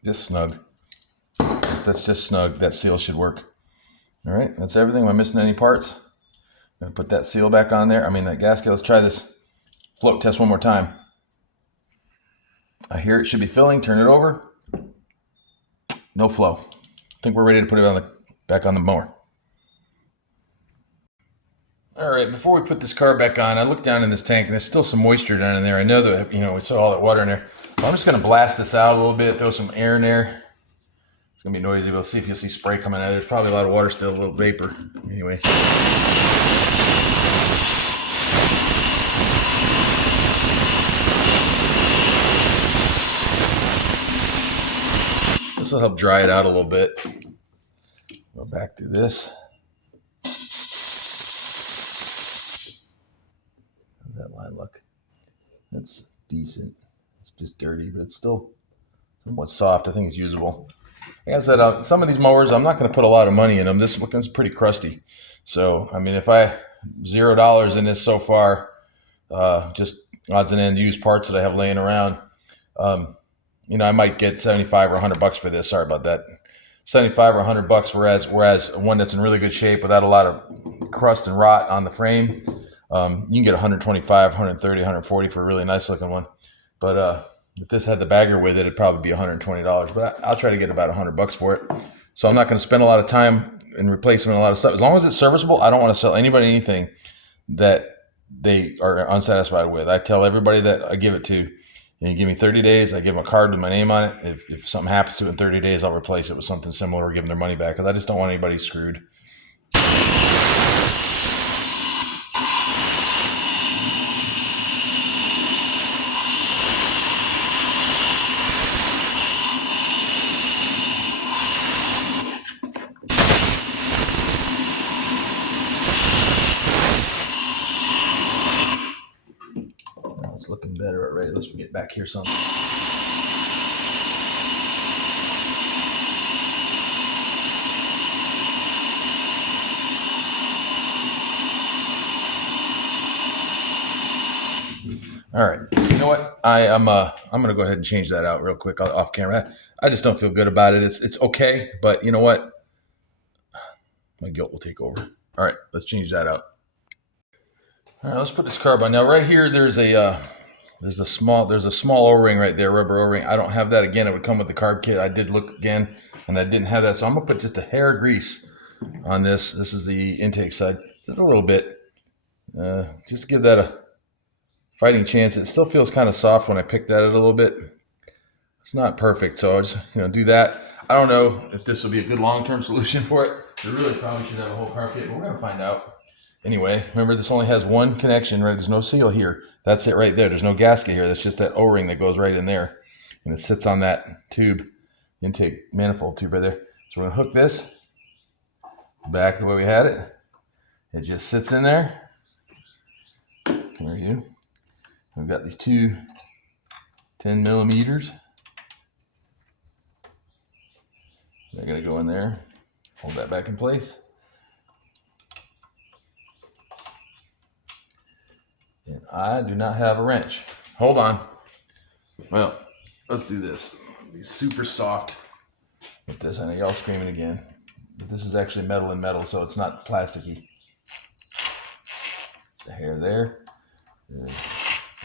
Just snug. If that's just snug, that seal should work. All right, that's everything. Am I missing any parts? I'm gonna put that seal back on there. That gasket. Let's try this float test one more time. I hear it should be filling. Turn it over. No flow. I think we're ready to put it back on the mower. All right, before we put this car back on, I looked down in this tank and there's still some moisture down in there. I know that, we saw all that water in there. So I'm just gonna blast this out a little bit, throw some air in there. It's gonna be noisy, but we'll see if you'll see spray coming out. There's probably a lot of water still, a little vapor. Anyway. This will help dry it out a little bit. Go back through this. How's that line look? That's decent. It's just dirty, but it's still somewhat soft. I think it's usable. Like I said, some of these mowers, I'm not going to put a lot of money in them. This one's pretty crusty. So, if I $0 in this so far, just odds and ends used parts that I have laying around. I might get 75 or $100 for this. Sorry about that. 75 or $100, whereas one that's in really good shape without a lot of crust and rot on the frame, you can get 125, 130, 140 for a really nice looking one. But if this had the bagger with it, it'd probably be $120. But I'll try to get about $100 for it. So I'm not going to spend a lot of time in replacing a lot of stuff. As long as it's serviceable, I don't want to sell anybody anything that they are unsatisfied with. I tell everybody that I give it to, and you give me 30 days, I give them a card with my name on it. If something happens to it in 30 days, I'll replace it with something similar or give them their money back, because I just don't want anybody screwed. It's looking better already. Let's get back here some. All right. You know what? I'm gonna go ahead and change that out real quick off camera. I just don't feel good about it. It's okay, but you know what? My guilt will take over. All right, let's change that out. All right, let's put this carb on. Now right here, there's a small O-ring right there, rubber O-ring. I don't have that. Again, it would come with the carb kit. I did look again, and I didn't have that. So I'm gonna put just a hair of grease on this. This is the intake side, just a little bit. Just to give that a fighting chance. It still feels kind of soft when I picked at it a little bit. It's not perfect, so I'll just do that. I don't know if this will be a good long-term solution for it. We really probably should have a whole carb kit, but we're gonna find out. Anyway, remember this only has one connection, right? There's no seal here. That's it right there. There's no gasket here. That's just that O-ring that goes right in there. And it sits on that tube, intake manifold tube right there. So we're gonna hook this back the way we had it. It just sits in there. There you go. We've got these two 10 millimeters. They're gonna go in there, hold that back in place. And I do not have a wrench. Hold on. Well, let's do this. Be super soft with this. I know y'all screaming again, but this is actually metal and metal, so it's not plasticky. Just a hair there. Be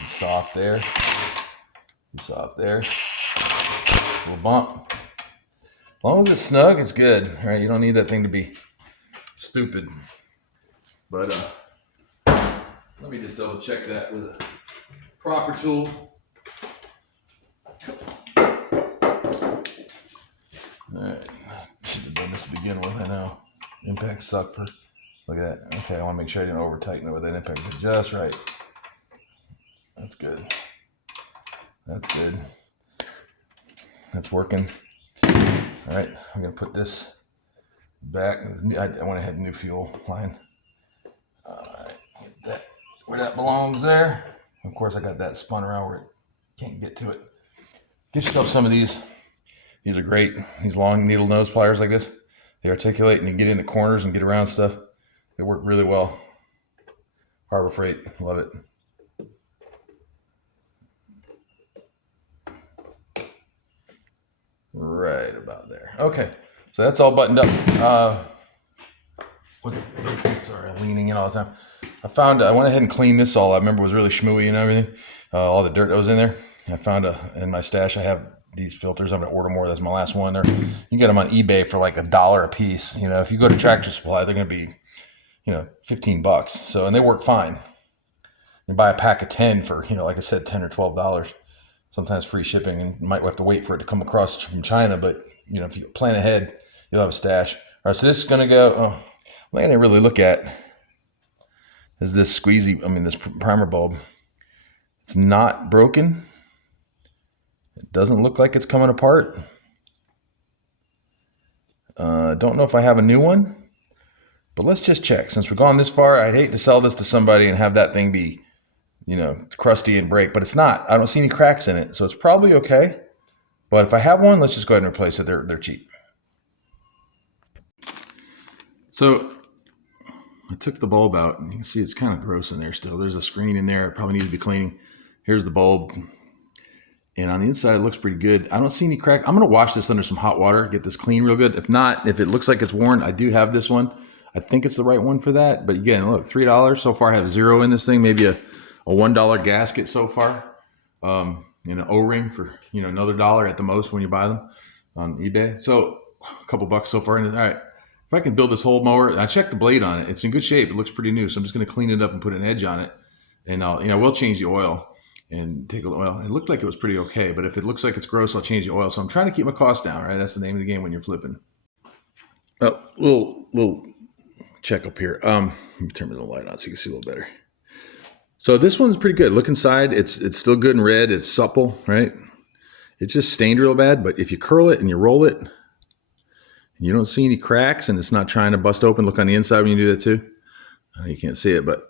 soft there. Be soft there. A little bump. As long as it's snug, it's good. All right, you don't need that thing to be stupid. But let me just double check that with a proper tool. All right, should have done this to begin with. I know impacts suck for. Look at that. Okay, I want to make sure I didn't over tighten it with that impact, but just right. That's good. That's good. That's working. All right, I'm gonna put this back. I went ahead and new fuel line. All right, get that where that belongs there. Of course, I got that spun around where it can't get to it. Get yourself some of these. These are great. These long needle nose pliers like this. They articulate and you get into corners and get around stuff. They work really well. Harbor Freight, love it. Right about there. Okay, so that's all buttoned up. Sorry, I'm leaning in all the time. I went ahead and cleaned this all. I remember it was really schmooey and everything. All the dirt that was in there. I found in my stash. I have these filters. I'm gonna order more. That's my last one. You can get them on eBay for like $1 a piece. If you go to Tractor Supply, they're gonna be, $15. So, and they work fine. And buy a pack of 10 for, like I said, $10 or $12. Sometimes free shipping, and you might have to wait for it to come across from China. But if you plan ahead, you'll have a stash. All right, so this is gonna go. What I didn't really look at is this this primer bulb. It's not broken. It doesn't look like it's coming apart. Don't know if I have a new one, but let's just check. Since we're gone this far, I'd hate to sell this to somebody and have that thing be crusty and break, but it's not. I don't see any cracks in it, so it's probably okay. But if I have one, let's just go ahead and replace it. They're cheap. So I took the bulb out, and you can see it's kind of gross in there still. There's a screen in there. It probably needs to be cleaning. Here's the bulb. And on the inside, it looks pretty good. I don't see any crack. I'm going to wash this under some hot water, get this clean real good. If not, if it looks like it's worn, I do have this one. I think it's the right one for that. But again, look, $3. So far, I have 0 in this thing. Maybe a $1 gasket so far. And an O-ring for, another $1 at the most when you buy them on eBay. So a couple bucks so far. All right. If I can build this whole mower, and I checked the blade on it. It's in good shape. It looks pretty new. So I'm just going to clean it up and put an edge on it. And we'll change the oil. And take a look. Well, it looked like it was pretty okay, but if it looks like it's gross, I'll change the oil. So I'm trying to keep my costs down, right? That's the name of the game when you're flipping. Oh, little check up here. Let me turn the light on so you can see a little better. So this one's pretty good. Look inside. It's still good and red. It's supple, right? It's just stained real bad, but if you curl it and you roll it, and you don't see any cracks and it's not trying to bust open, look on the inside when you do that too. I know you can't see it, but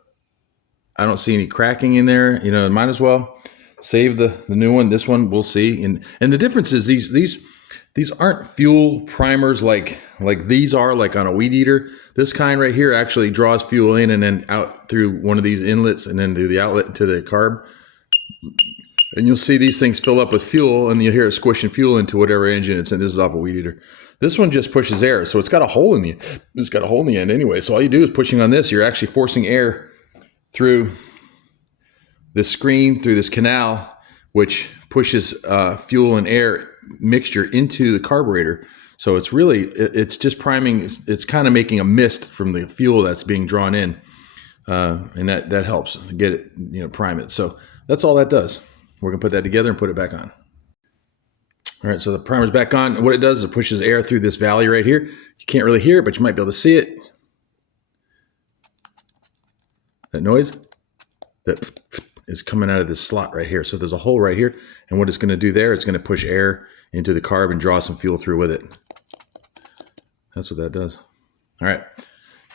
I don't see any cracking in there. Might as well save the new one. This one we'll see. And the difference is these aren't fuel primers like these are, like on a weed eater. This kind right here actually draws fuel in and then out through one of these inlets and then through the outlet to the carb. And you'll see these things fill up with fuel and you'll hear it squishing fuel into whatever engine it's in. This is off a weed eater. This one just pushes air. So it's got a hole in the end anyway. So all you do is pushing on this, you're actually forcing air through this screen, through this canal, which pushes fuel and air mixture into the carburetor. So it's just priming. It's kind of making a mist from the fuel that's being drawn in. And that helps get it, prime it. So that's all that does. We're going to put that together and put it back on. All right, so the primer's back on. What it does is it pushes air through this valley right here. You can't really hear it, but you might be able to see it. That noise that is coming out of this slot right here. So there's a hole right here. And what it's going to do there, it's going to push air into the carb and draw some fuel through with it. That's what that does. All right.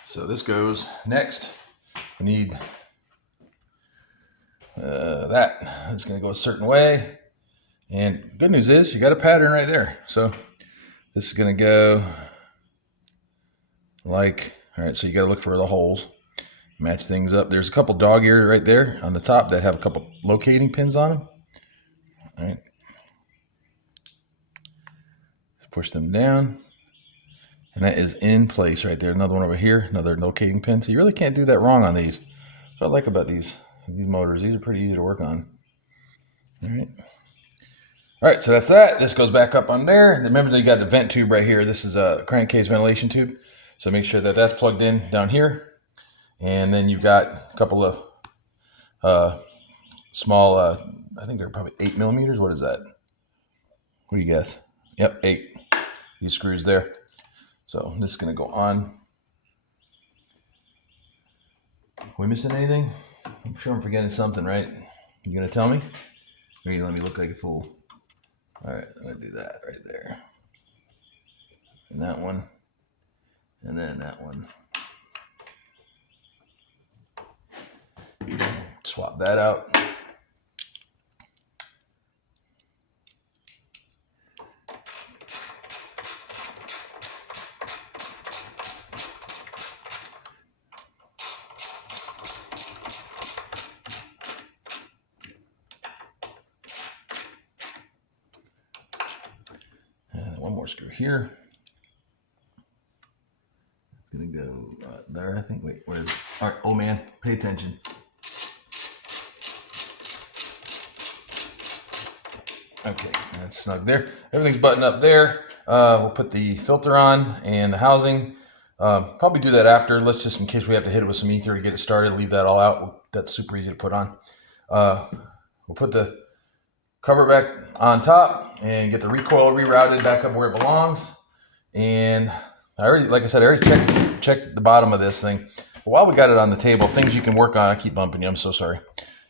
So this goes next. We need that. It's going to go a certain way. And good news is you got a pattern right there. So this is going to go like, all right, so you got to look for the holes. Match things up. There's a couple dog ears right there on the top that have a couple locating pins on them. All right. Push them down. And that is in place right there. Another one over here, another locating pin. So you really can't do that wrong on these. That's what I like about these motors. These are pretty easy to work on. All right. All right, so that's that. This goes back up on there. Remember that you got the vent tube right here. This is a crankcase ventilation tube. So make sure that that's plugged in down here. And then you've got a couple of small, I think they're probably 8 millimeters. What is that? What do you guess? Yep, 8. These screws there. So this is going to go on. Are we missing anything? I'm sure I'm forgetting something, right? You going to tell me? Or you let me look like a fool? All right, I'm going to do that right there. And that one. And then that one. Swap that out. And one more screw here. It's going to go there, I think. Wait, where is it? All right, oh man, pay attention. Okay, that's snug there. Everything's buttoned up there. We'll put the filter on and the housing. Probably do that after. Let's just, in case we have to hit it with some ether to get it started, leave that all out. That's super easy to put on. We'll put the cover back on top and get the recoil rerouted back up where it belongs. And like I said, I already checked the bottom of this thing. But while we got it on the table, things you can work on, I keep bumping you, I'm so sorry,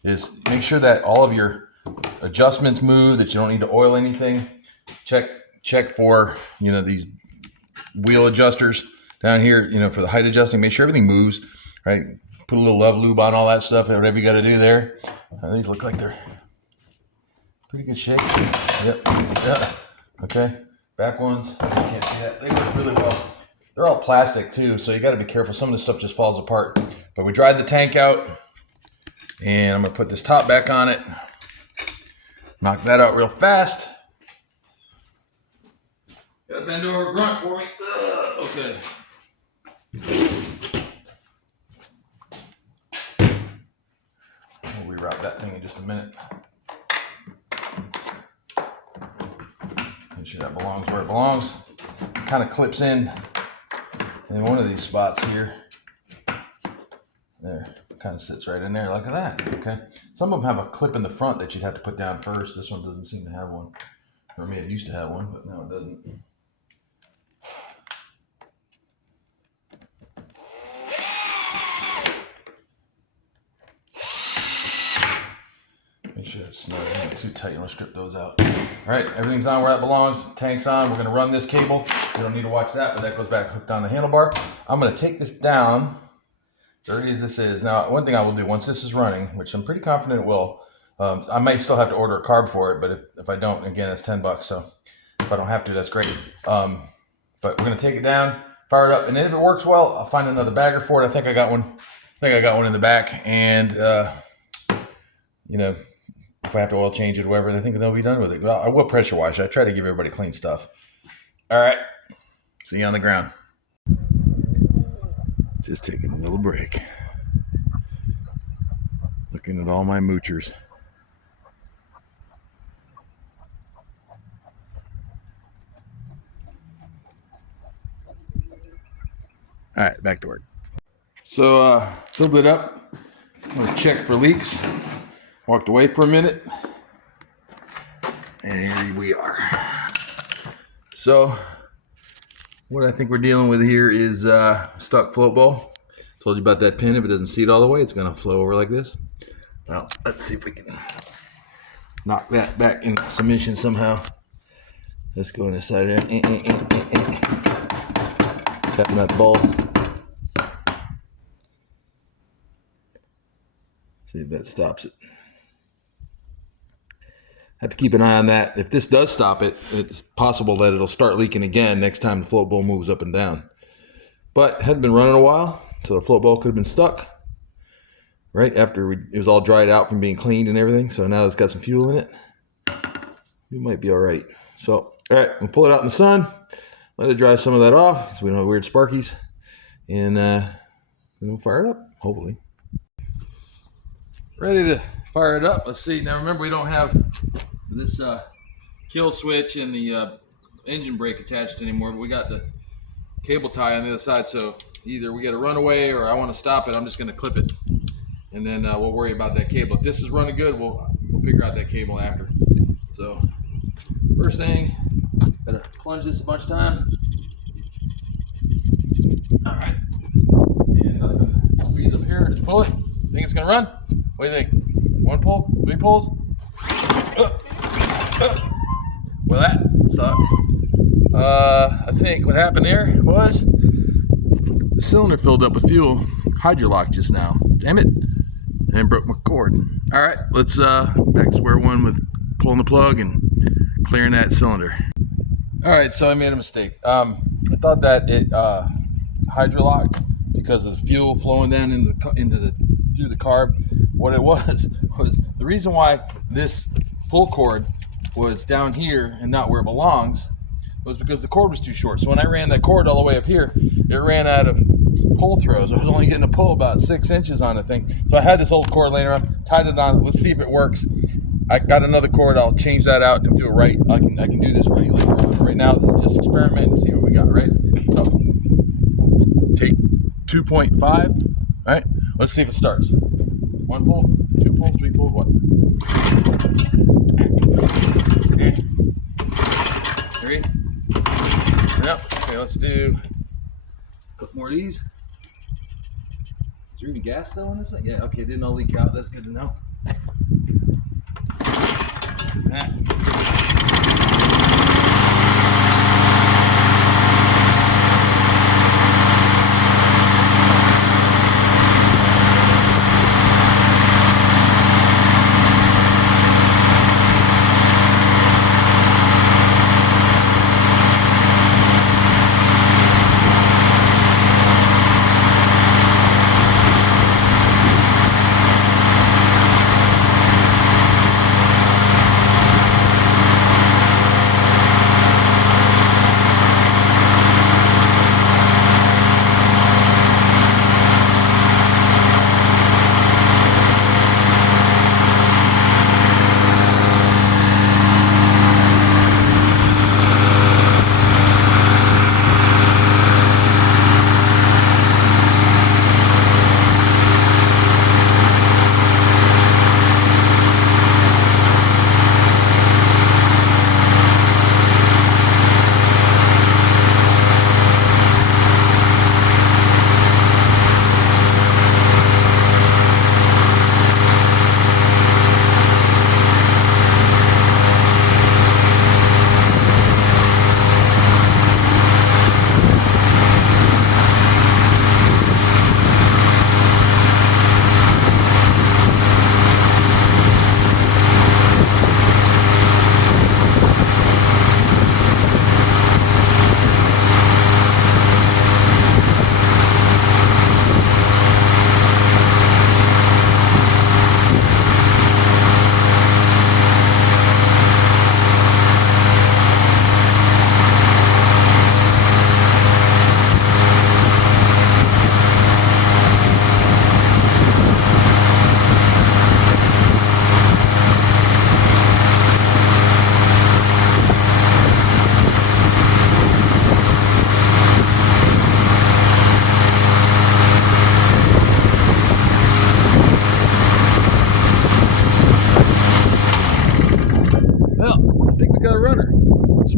is make sure that all of your adjustments move, that you don't need to oil anything. Check for, these wheel adjusters down here, for the height adjusting. Make sure everything moves, right? Put a little love lube on all that stuff, whatever you got to do there. These look like they're pretty good shape. Yep. Yeah. Okay. Back ones, you can't see that. They work really well. They're all plastic too, so you got to be careful. Some of this stuff just falls apart. But we dried the tank out, and I'm going to put this top back on it. Knock that out real fast. Got to bend over, grunt for me. Okay. We'll reroute that thing in just a minute. Make sure that belongs where it belongs. It kind of clips in one of these spots here. There, kind of sits right in there. Look at that. Okay. Some of them have a clip in the front that you'd have to put down first. This one doesn't seem to have one. Or maybe it used to have one, but now it doesn't. Make sure it's snug. Not too tight. You want to strip those out. All right, everything's on where it belongs. Tank's on. We're going to run this cable. You don't need to watch that, but that goes back hooked on the handlebar. I'm going to take this down, dirty as this is. Now, one thing I will do once this is running, which I'm pretty confident it will, I may still have to order a carb for it, but if I don't, again, it's $10. So if I don't have to, that's great. But we're going to take it down, fire it up, and then if it works well, I'll find another bagger for it. I think I got one. In the back, and you know, if I have to oil change it or whatever, I think they'll be done with it. Well, I will pressure wash it. I try to give everybody clean stuff. All right. See you on the ground. Just taking a little break. Looking at all my moochers. All right, back to work. So, filled it up. I'm going to check for leaks. Walked away for a minute. And here we are. So, what I think we're dealing with here is stuck float bowl. Told you about that pin. If it doesn't seat all the way, it's going to flow over like this. Well, let's see if we can knock that back in submission somehow. Let's go on this side there. Tapping that bowl. See if that stops it. Have to keep an eye on that. If this does stop it, it's possible that it'll start leaking again next time the float bowl moves up and down. But it hadn't been running a while, so the float bowl could have been stuck right after it was all dried out from being cleaned and everything. So now it's got some fuel in it. It might be all right. So, all right, we'll pull it out in the sun, let it dry some of that off so we don't have weird sparkies, and then we'll fire it up, hopefully. Ready to fire it up. Let's see. Now remember, we don't have this kill switch and the engine brake attached anymore, but we got the cable tie on the other side, so either we get a runaway or I want to stop it. I'm just going to clip it, and then we'll worry about that cable. If this is running good, we'll figure out that cable after. So first thing, gotta plunge this a bunch of times. All right, and squeeze up here, just pull it. Think it's gonna run? What do you think? One pull, 3 pulls? Well, that sucked. I think what happened there was the cylinder filled up with fuel, hydrolocked just now. Damn it. And broke my cord. All right, let's back to square one with pulling the plug and clearing that cylinder. All right, so I made a mistake. I thought that it hydrolocked because of the fuel flowing down through the carb. What it was the reason why this pull cord was down here and not where it belongs was because the cord was too short. So when I ran that cord all the way up here, it ran out of pull throws. I was only getting to pull about 6 inches on the thing. So I had this old cord laying around, tied it on. Let's see if it works. I got another cord. I'll change that out and do it right. I can do this right. Like right now, this is just experimenting to see what we got, right? So take 2.5, right? Let's see if it starts. 1 pull, 2 pull, 3 pull, what? 3. Yep. Okay, let's do a couple more of these. Is there any gas still in this thing? Yeah, okay, didn't all leak out. That's good to know. That.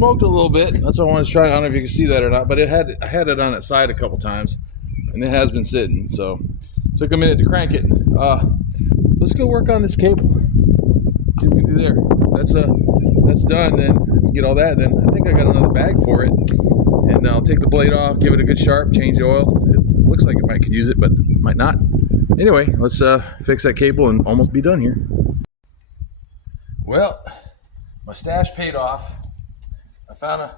smoked a little bit. That's what I wanted to try. I don't know if you can see that or not, but I had it on its side a couple times, and it has been sitting. So took a minute to crank it. Let's go work on this cable. See what we can do there. That's done. Then we get all that. Then I think I got another bag for it, and I'll take the blade off, give it a good sharp, change the oil. It looks like it might could use it, but might not. Anyway, let's fix that cable and almost be done here. Well, my stash paid off. I found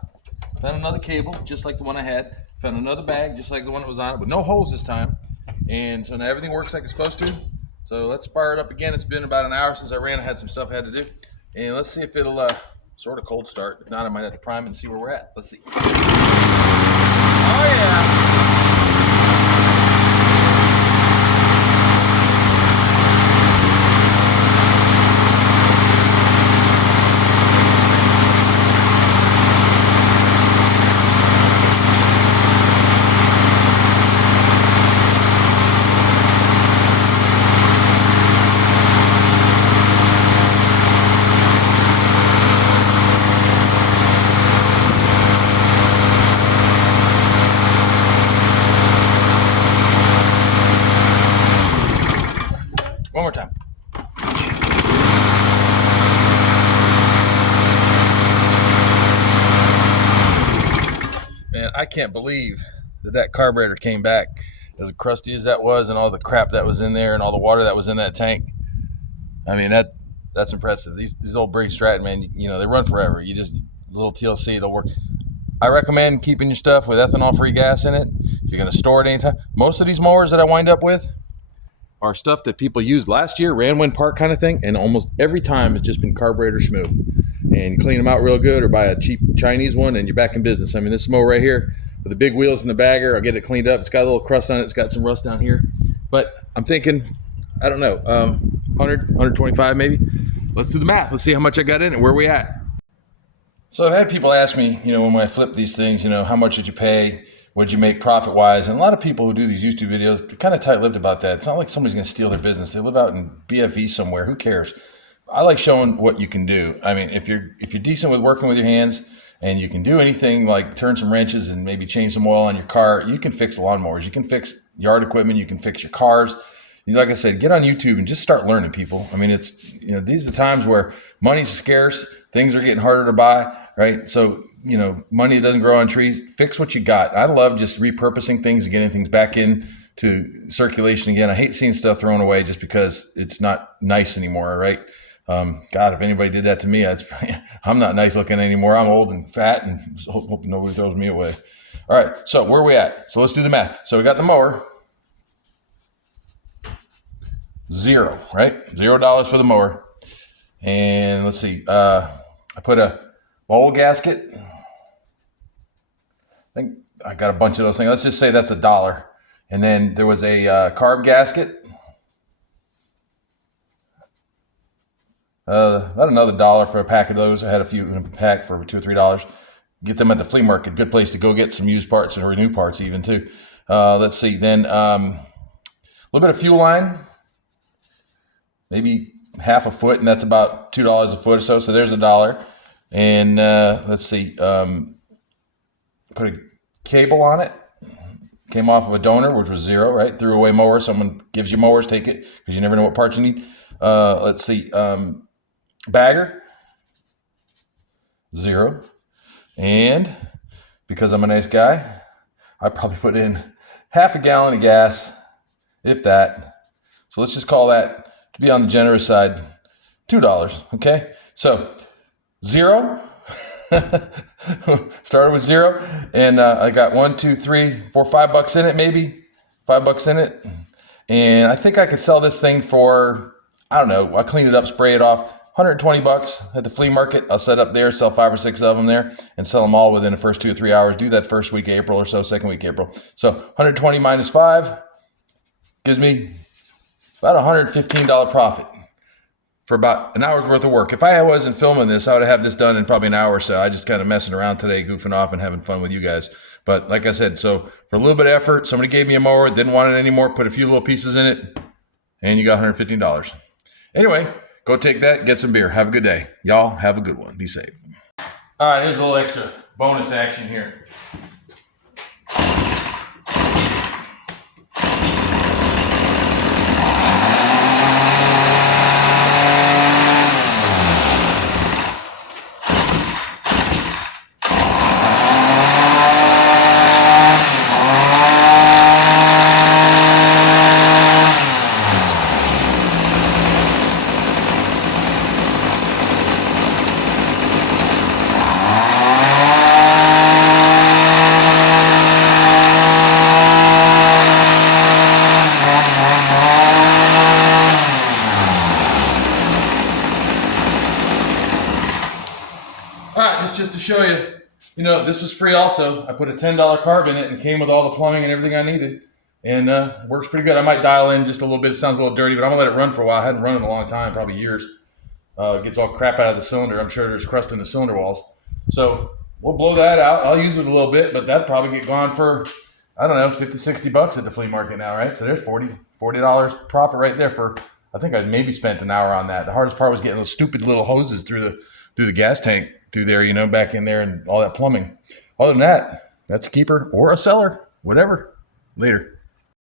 another cable just like the one I had. Found another bag just like the one that was on it, with no holes this time. And so now everything works like it's supposed to. So let's fire it up again. It's been about an hour since I ran. I had some stuff I had to do. And let's see if it'll sort of cold start. If not, I might have to prime it and see where we're at. Let's see. Oh yeah. One more time. Man, I can't believe that carburetor came back as crusty as that was, and all the crap that was in there, and all the water that was in that tank. I mean, that's impressive. These old Brake Stratton, man, you know, they run forever. You just little TLC, they'll work. I recommend keeping your stuff with ethanol-free gas in it if you're going to store it anytime. Most of these mowers that I wind up with are stuff that people used last year, ran when parked kind of thing, and almost every time it's just been carburetor schmoo. And you clean them out real good, or buy a cheap Chinese one, and you're back in business. I mean, this mower right here with the big wheels and the bagger, I'll get it cleaned up. It's got a little crust on it. It's got some rust down here. But I'm thinking, I don't know, 100, 125 maybe. Let's do the math. Let's see how much I got in it. Where are we at? So I've had people ask me, you know, when I flip these things, you know, how much did you pay? What'd you make profit-wise? And a lot of people who do these YouTube videos, they're kind of tight-lipped about that. It's not like somebody's going to steal their business. They live out in BFE somewhere. Who cares? I like showing what you can do. I mean, if you're decent with working with your hands and you can do anything like turn some wrenches and maybe change some oil on your car, you can fix lawnmowers. You can fix yard equipment. You can fix your cars. You know, like I said, get on YouTube and just start learning, people. I mean, it's, you know, these are the times where money's scarce. Things are getting harder to buy, right? So, you know, money doesn't grow on trees. Fix what you got. I love just repurposing things and getting things back in to circulation again. I hate seeing stuff thrown away just because it's not nice anymore, right? God, if anybody did that to me, I'm not nice looking anymore. I'm old and fat, and hope nobody throws me away. All right, so where are we at? So let's do the math. So we got the mower. $0, right? $0 for the mower. And let's see, I put a bowl gasket. I think I got a bunch of those things. Let's just say that's $1. And then there was a carb gasket. About another $1 for a pack of those. I had a few in a pack for $2 or $3. Get them at the flea market. Good place to go get some used parts or new parts even too. Let's see. Then a little bit of fuel line. Maybe half a foot, and that's about $2 a foot or so. So there's $1. And let's see. Put a cable on it. Came off of a donor, which was $0, right? Threw away mower. Someone gives you mowers, take it, because you never know what parts you need. Let's see. Bagger, $0. And because I'm a nice guy, I probably put in half a gallon of gas, if that. So let's just call that, to be on the generous side, $2. Okay. So $0. Started with $0, and I got $5 in it, maybe $5 in it. And I think I could sell this thing for, I don't know, I'll clean it up, spray it off, $120 at the flea market. I'll set up there, sell 5 or 6 of them there, and sell them all within the first 2 or 3 hours. Do that first week of April or so, second week of April. So 120 minus 5 gives me about $115 profit for about an hour's worth of work. If I wasn't filming this, I would have this done in probably an hour or so. I just kind of messing around today, goofing off and having fun with you guys. But like I said, so for a little bit of effort, somebody gave me a mower, didn't want it anymore, put a few little pieces in it, and you got $115. Anyway, go take that, get some beer. Have a good day. Y'all have a good one. Be safe. All right, here's a little extra bonus action here. All right, just to show you, this was free also. I put a $10 carb in it and it came with all the plumbing and everything I needed. And works pretty good. I might dial in just a little bit. It sounds a little dirty, but I'm going to let it run for a while. I hadn't run in a long time, probably years. It gets all crap out of the cylinder. I'm sure there's crust in the cylinder walls. So we'll blow that out. I'll use it a little bit, but that'd probably get gone for, I don't know, 50, 60 bucks at the flea market now, right? So there's $40 profit right there for, I think I maybe spent an hour on that. The hardest part was getting those stupid little hoses through the gas tank through there, back in there and all that plumbing. Other than that, that's a keeper or a seller, whatever. Later.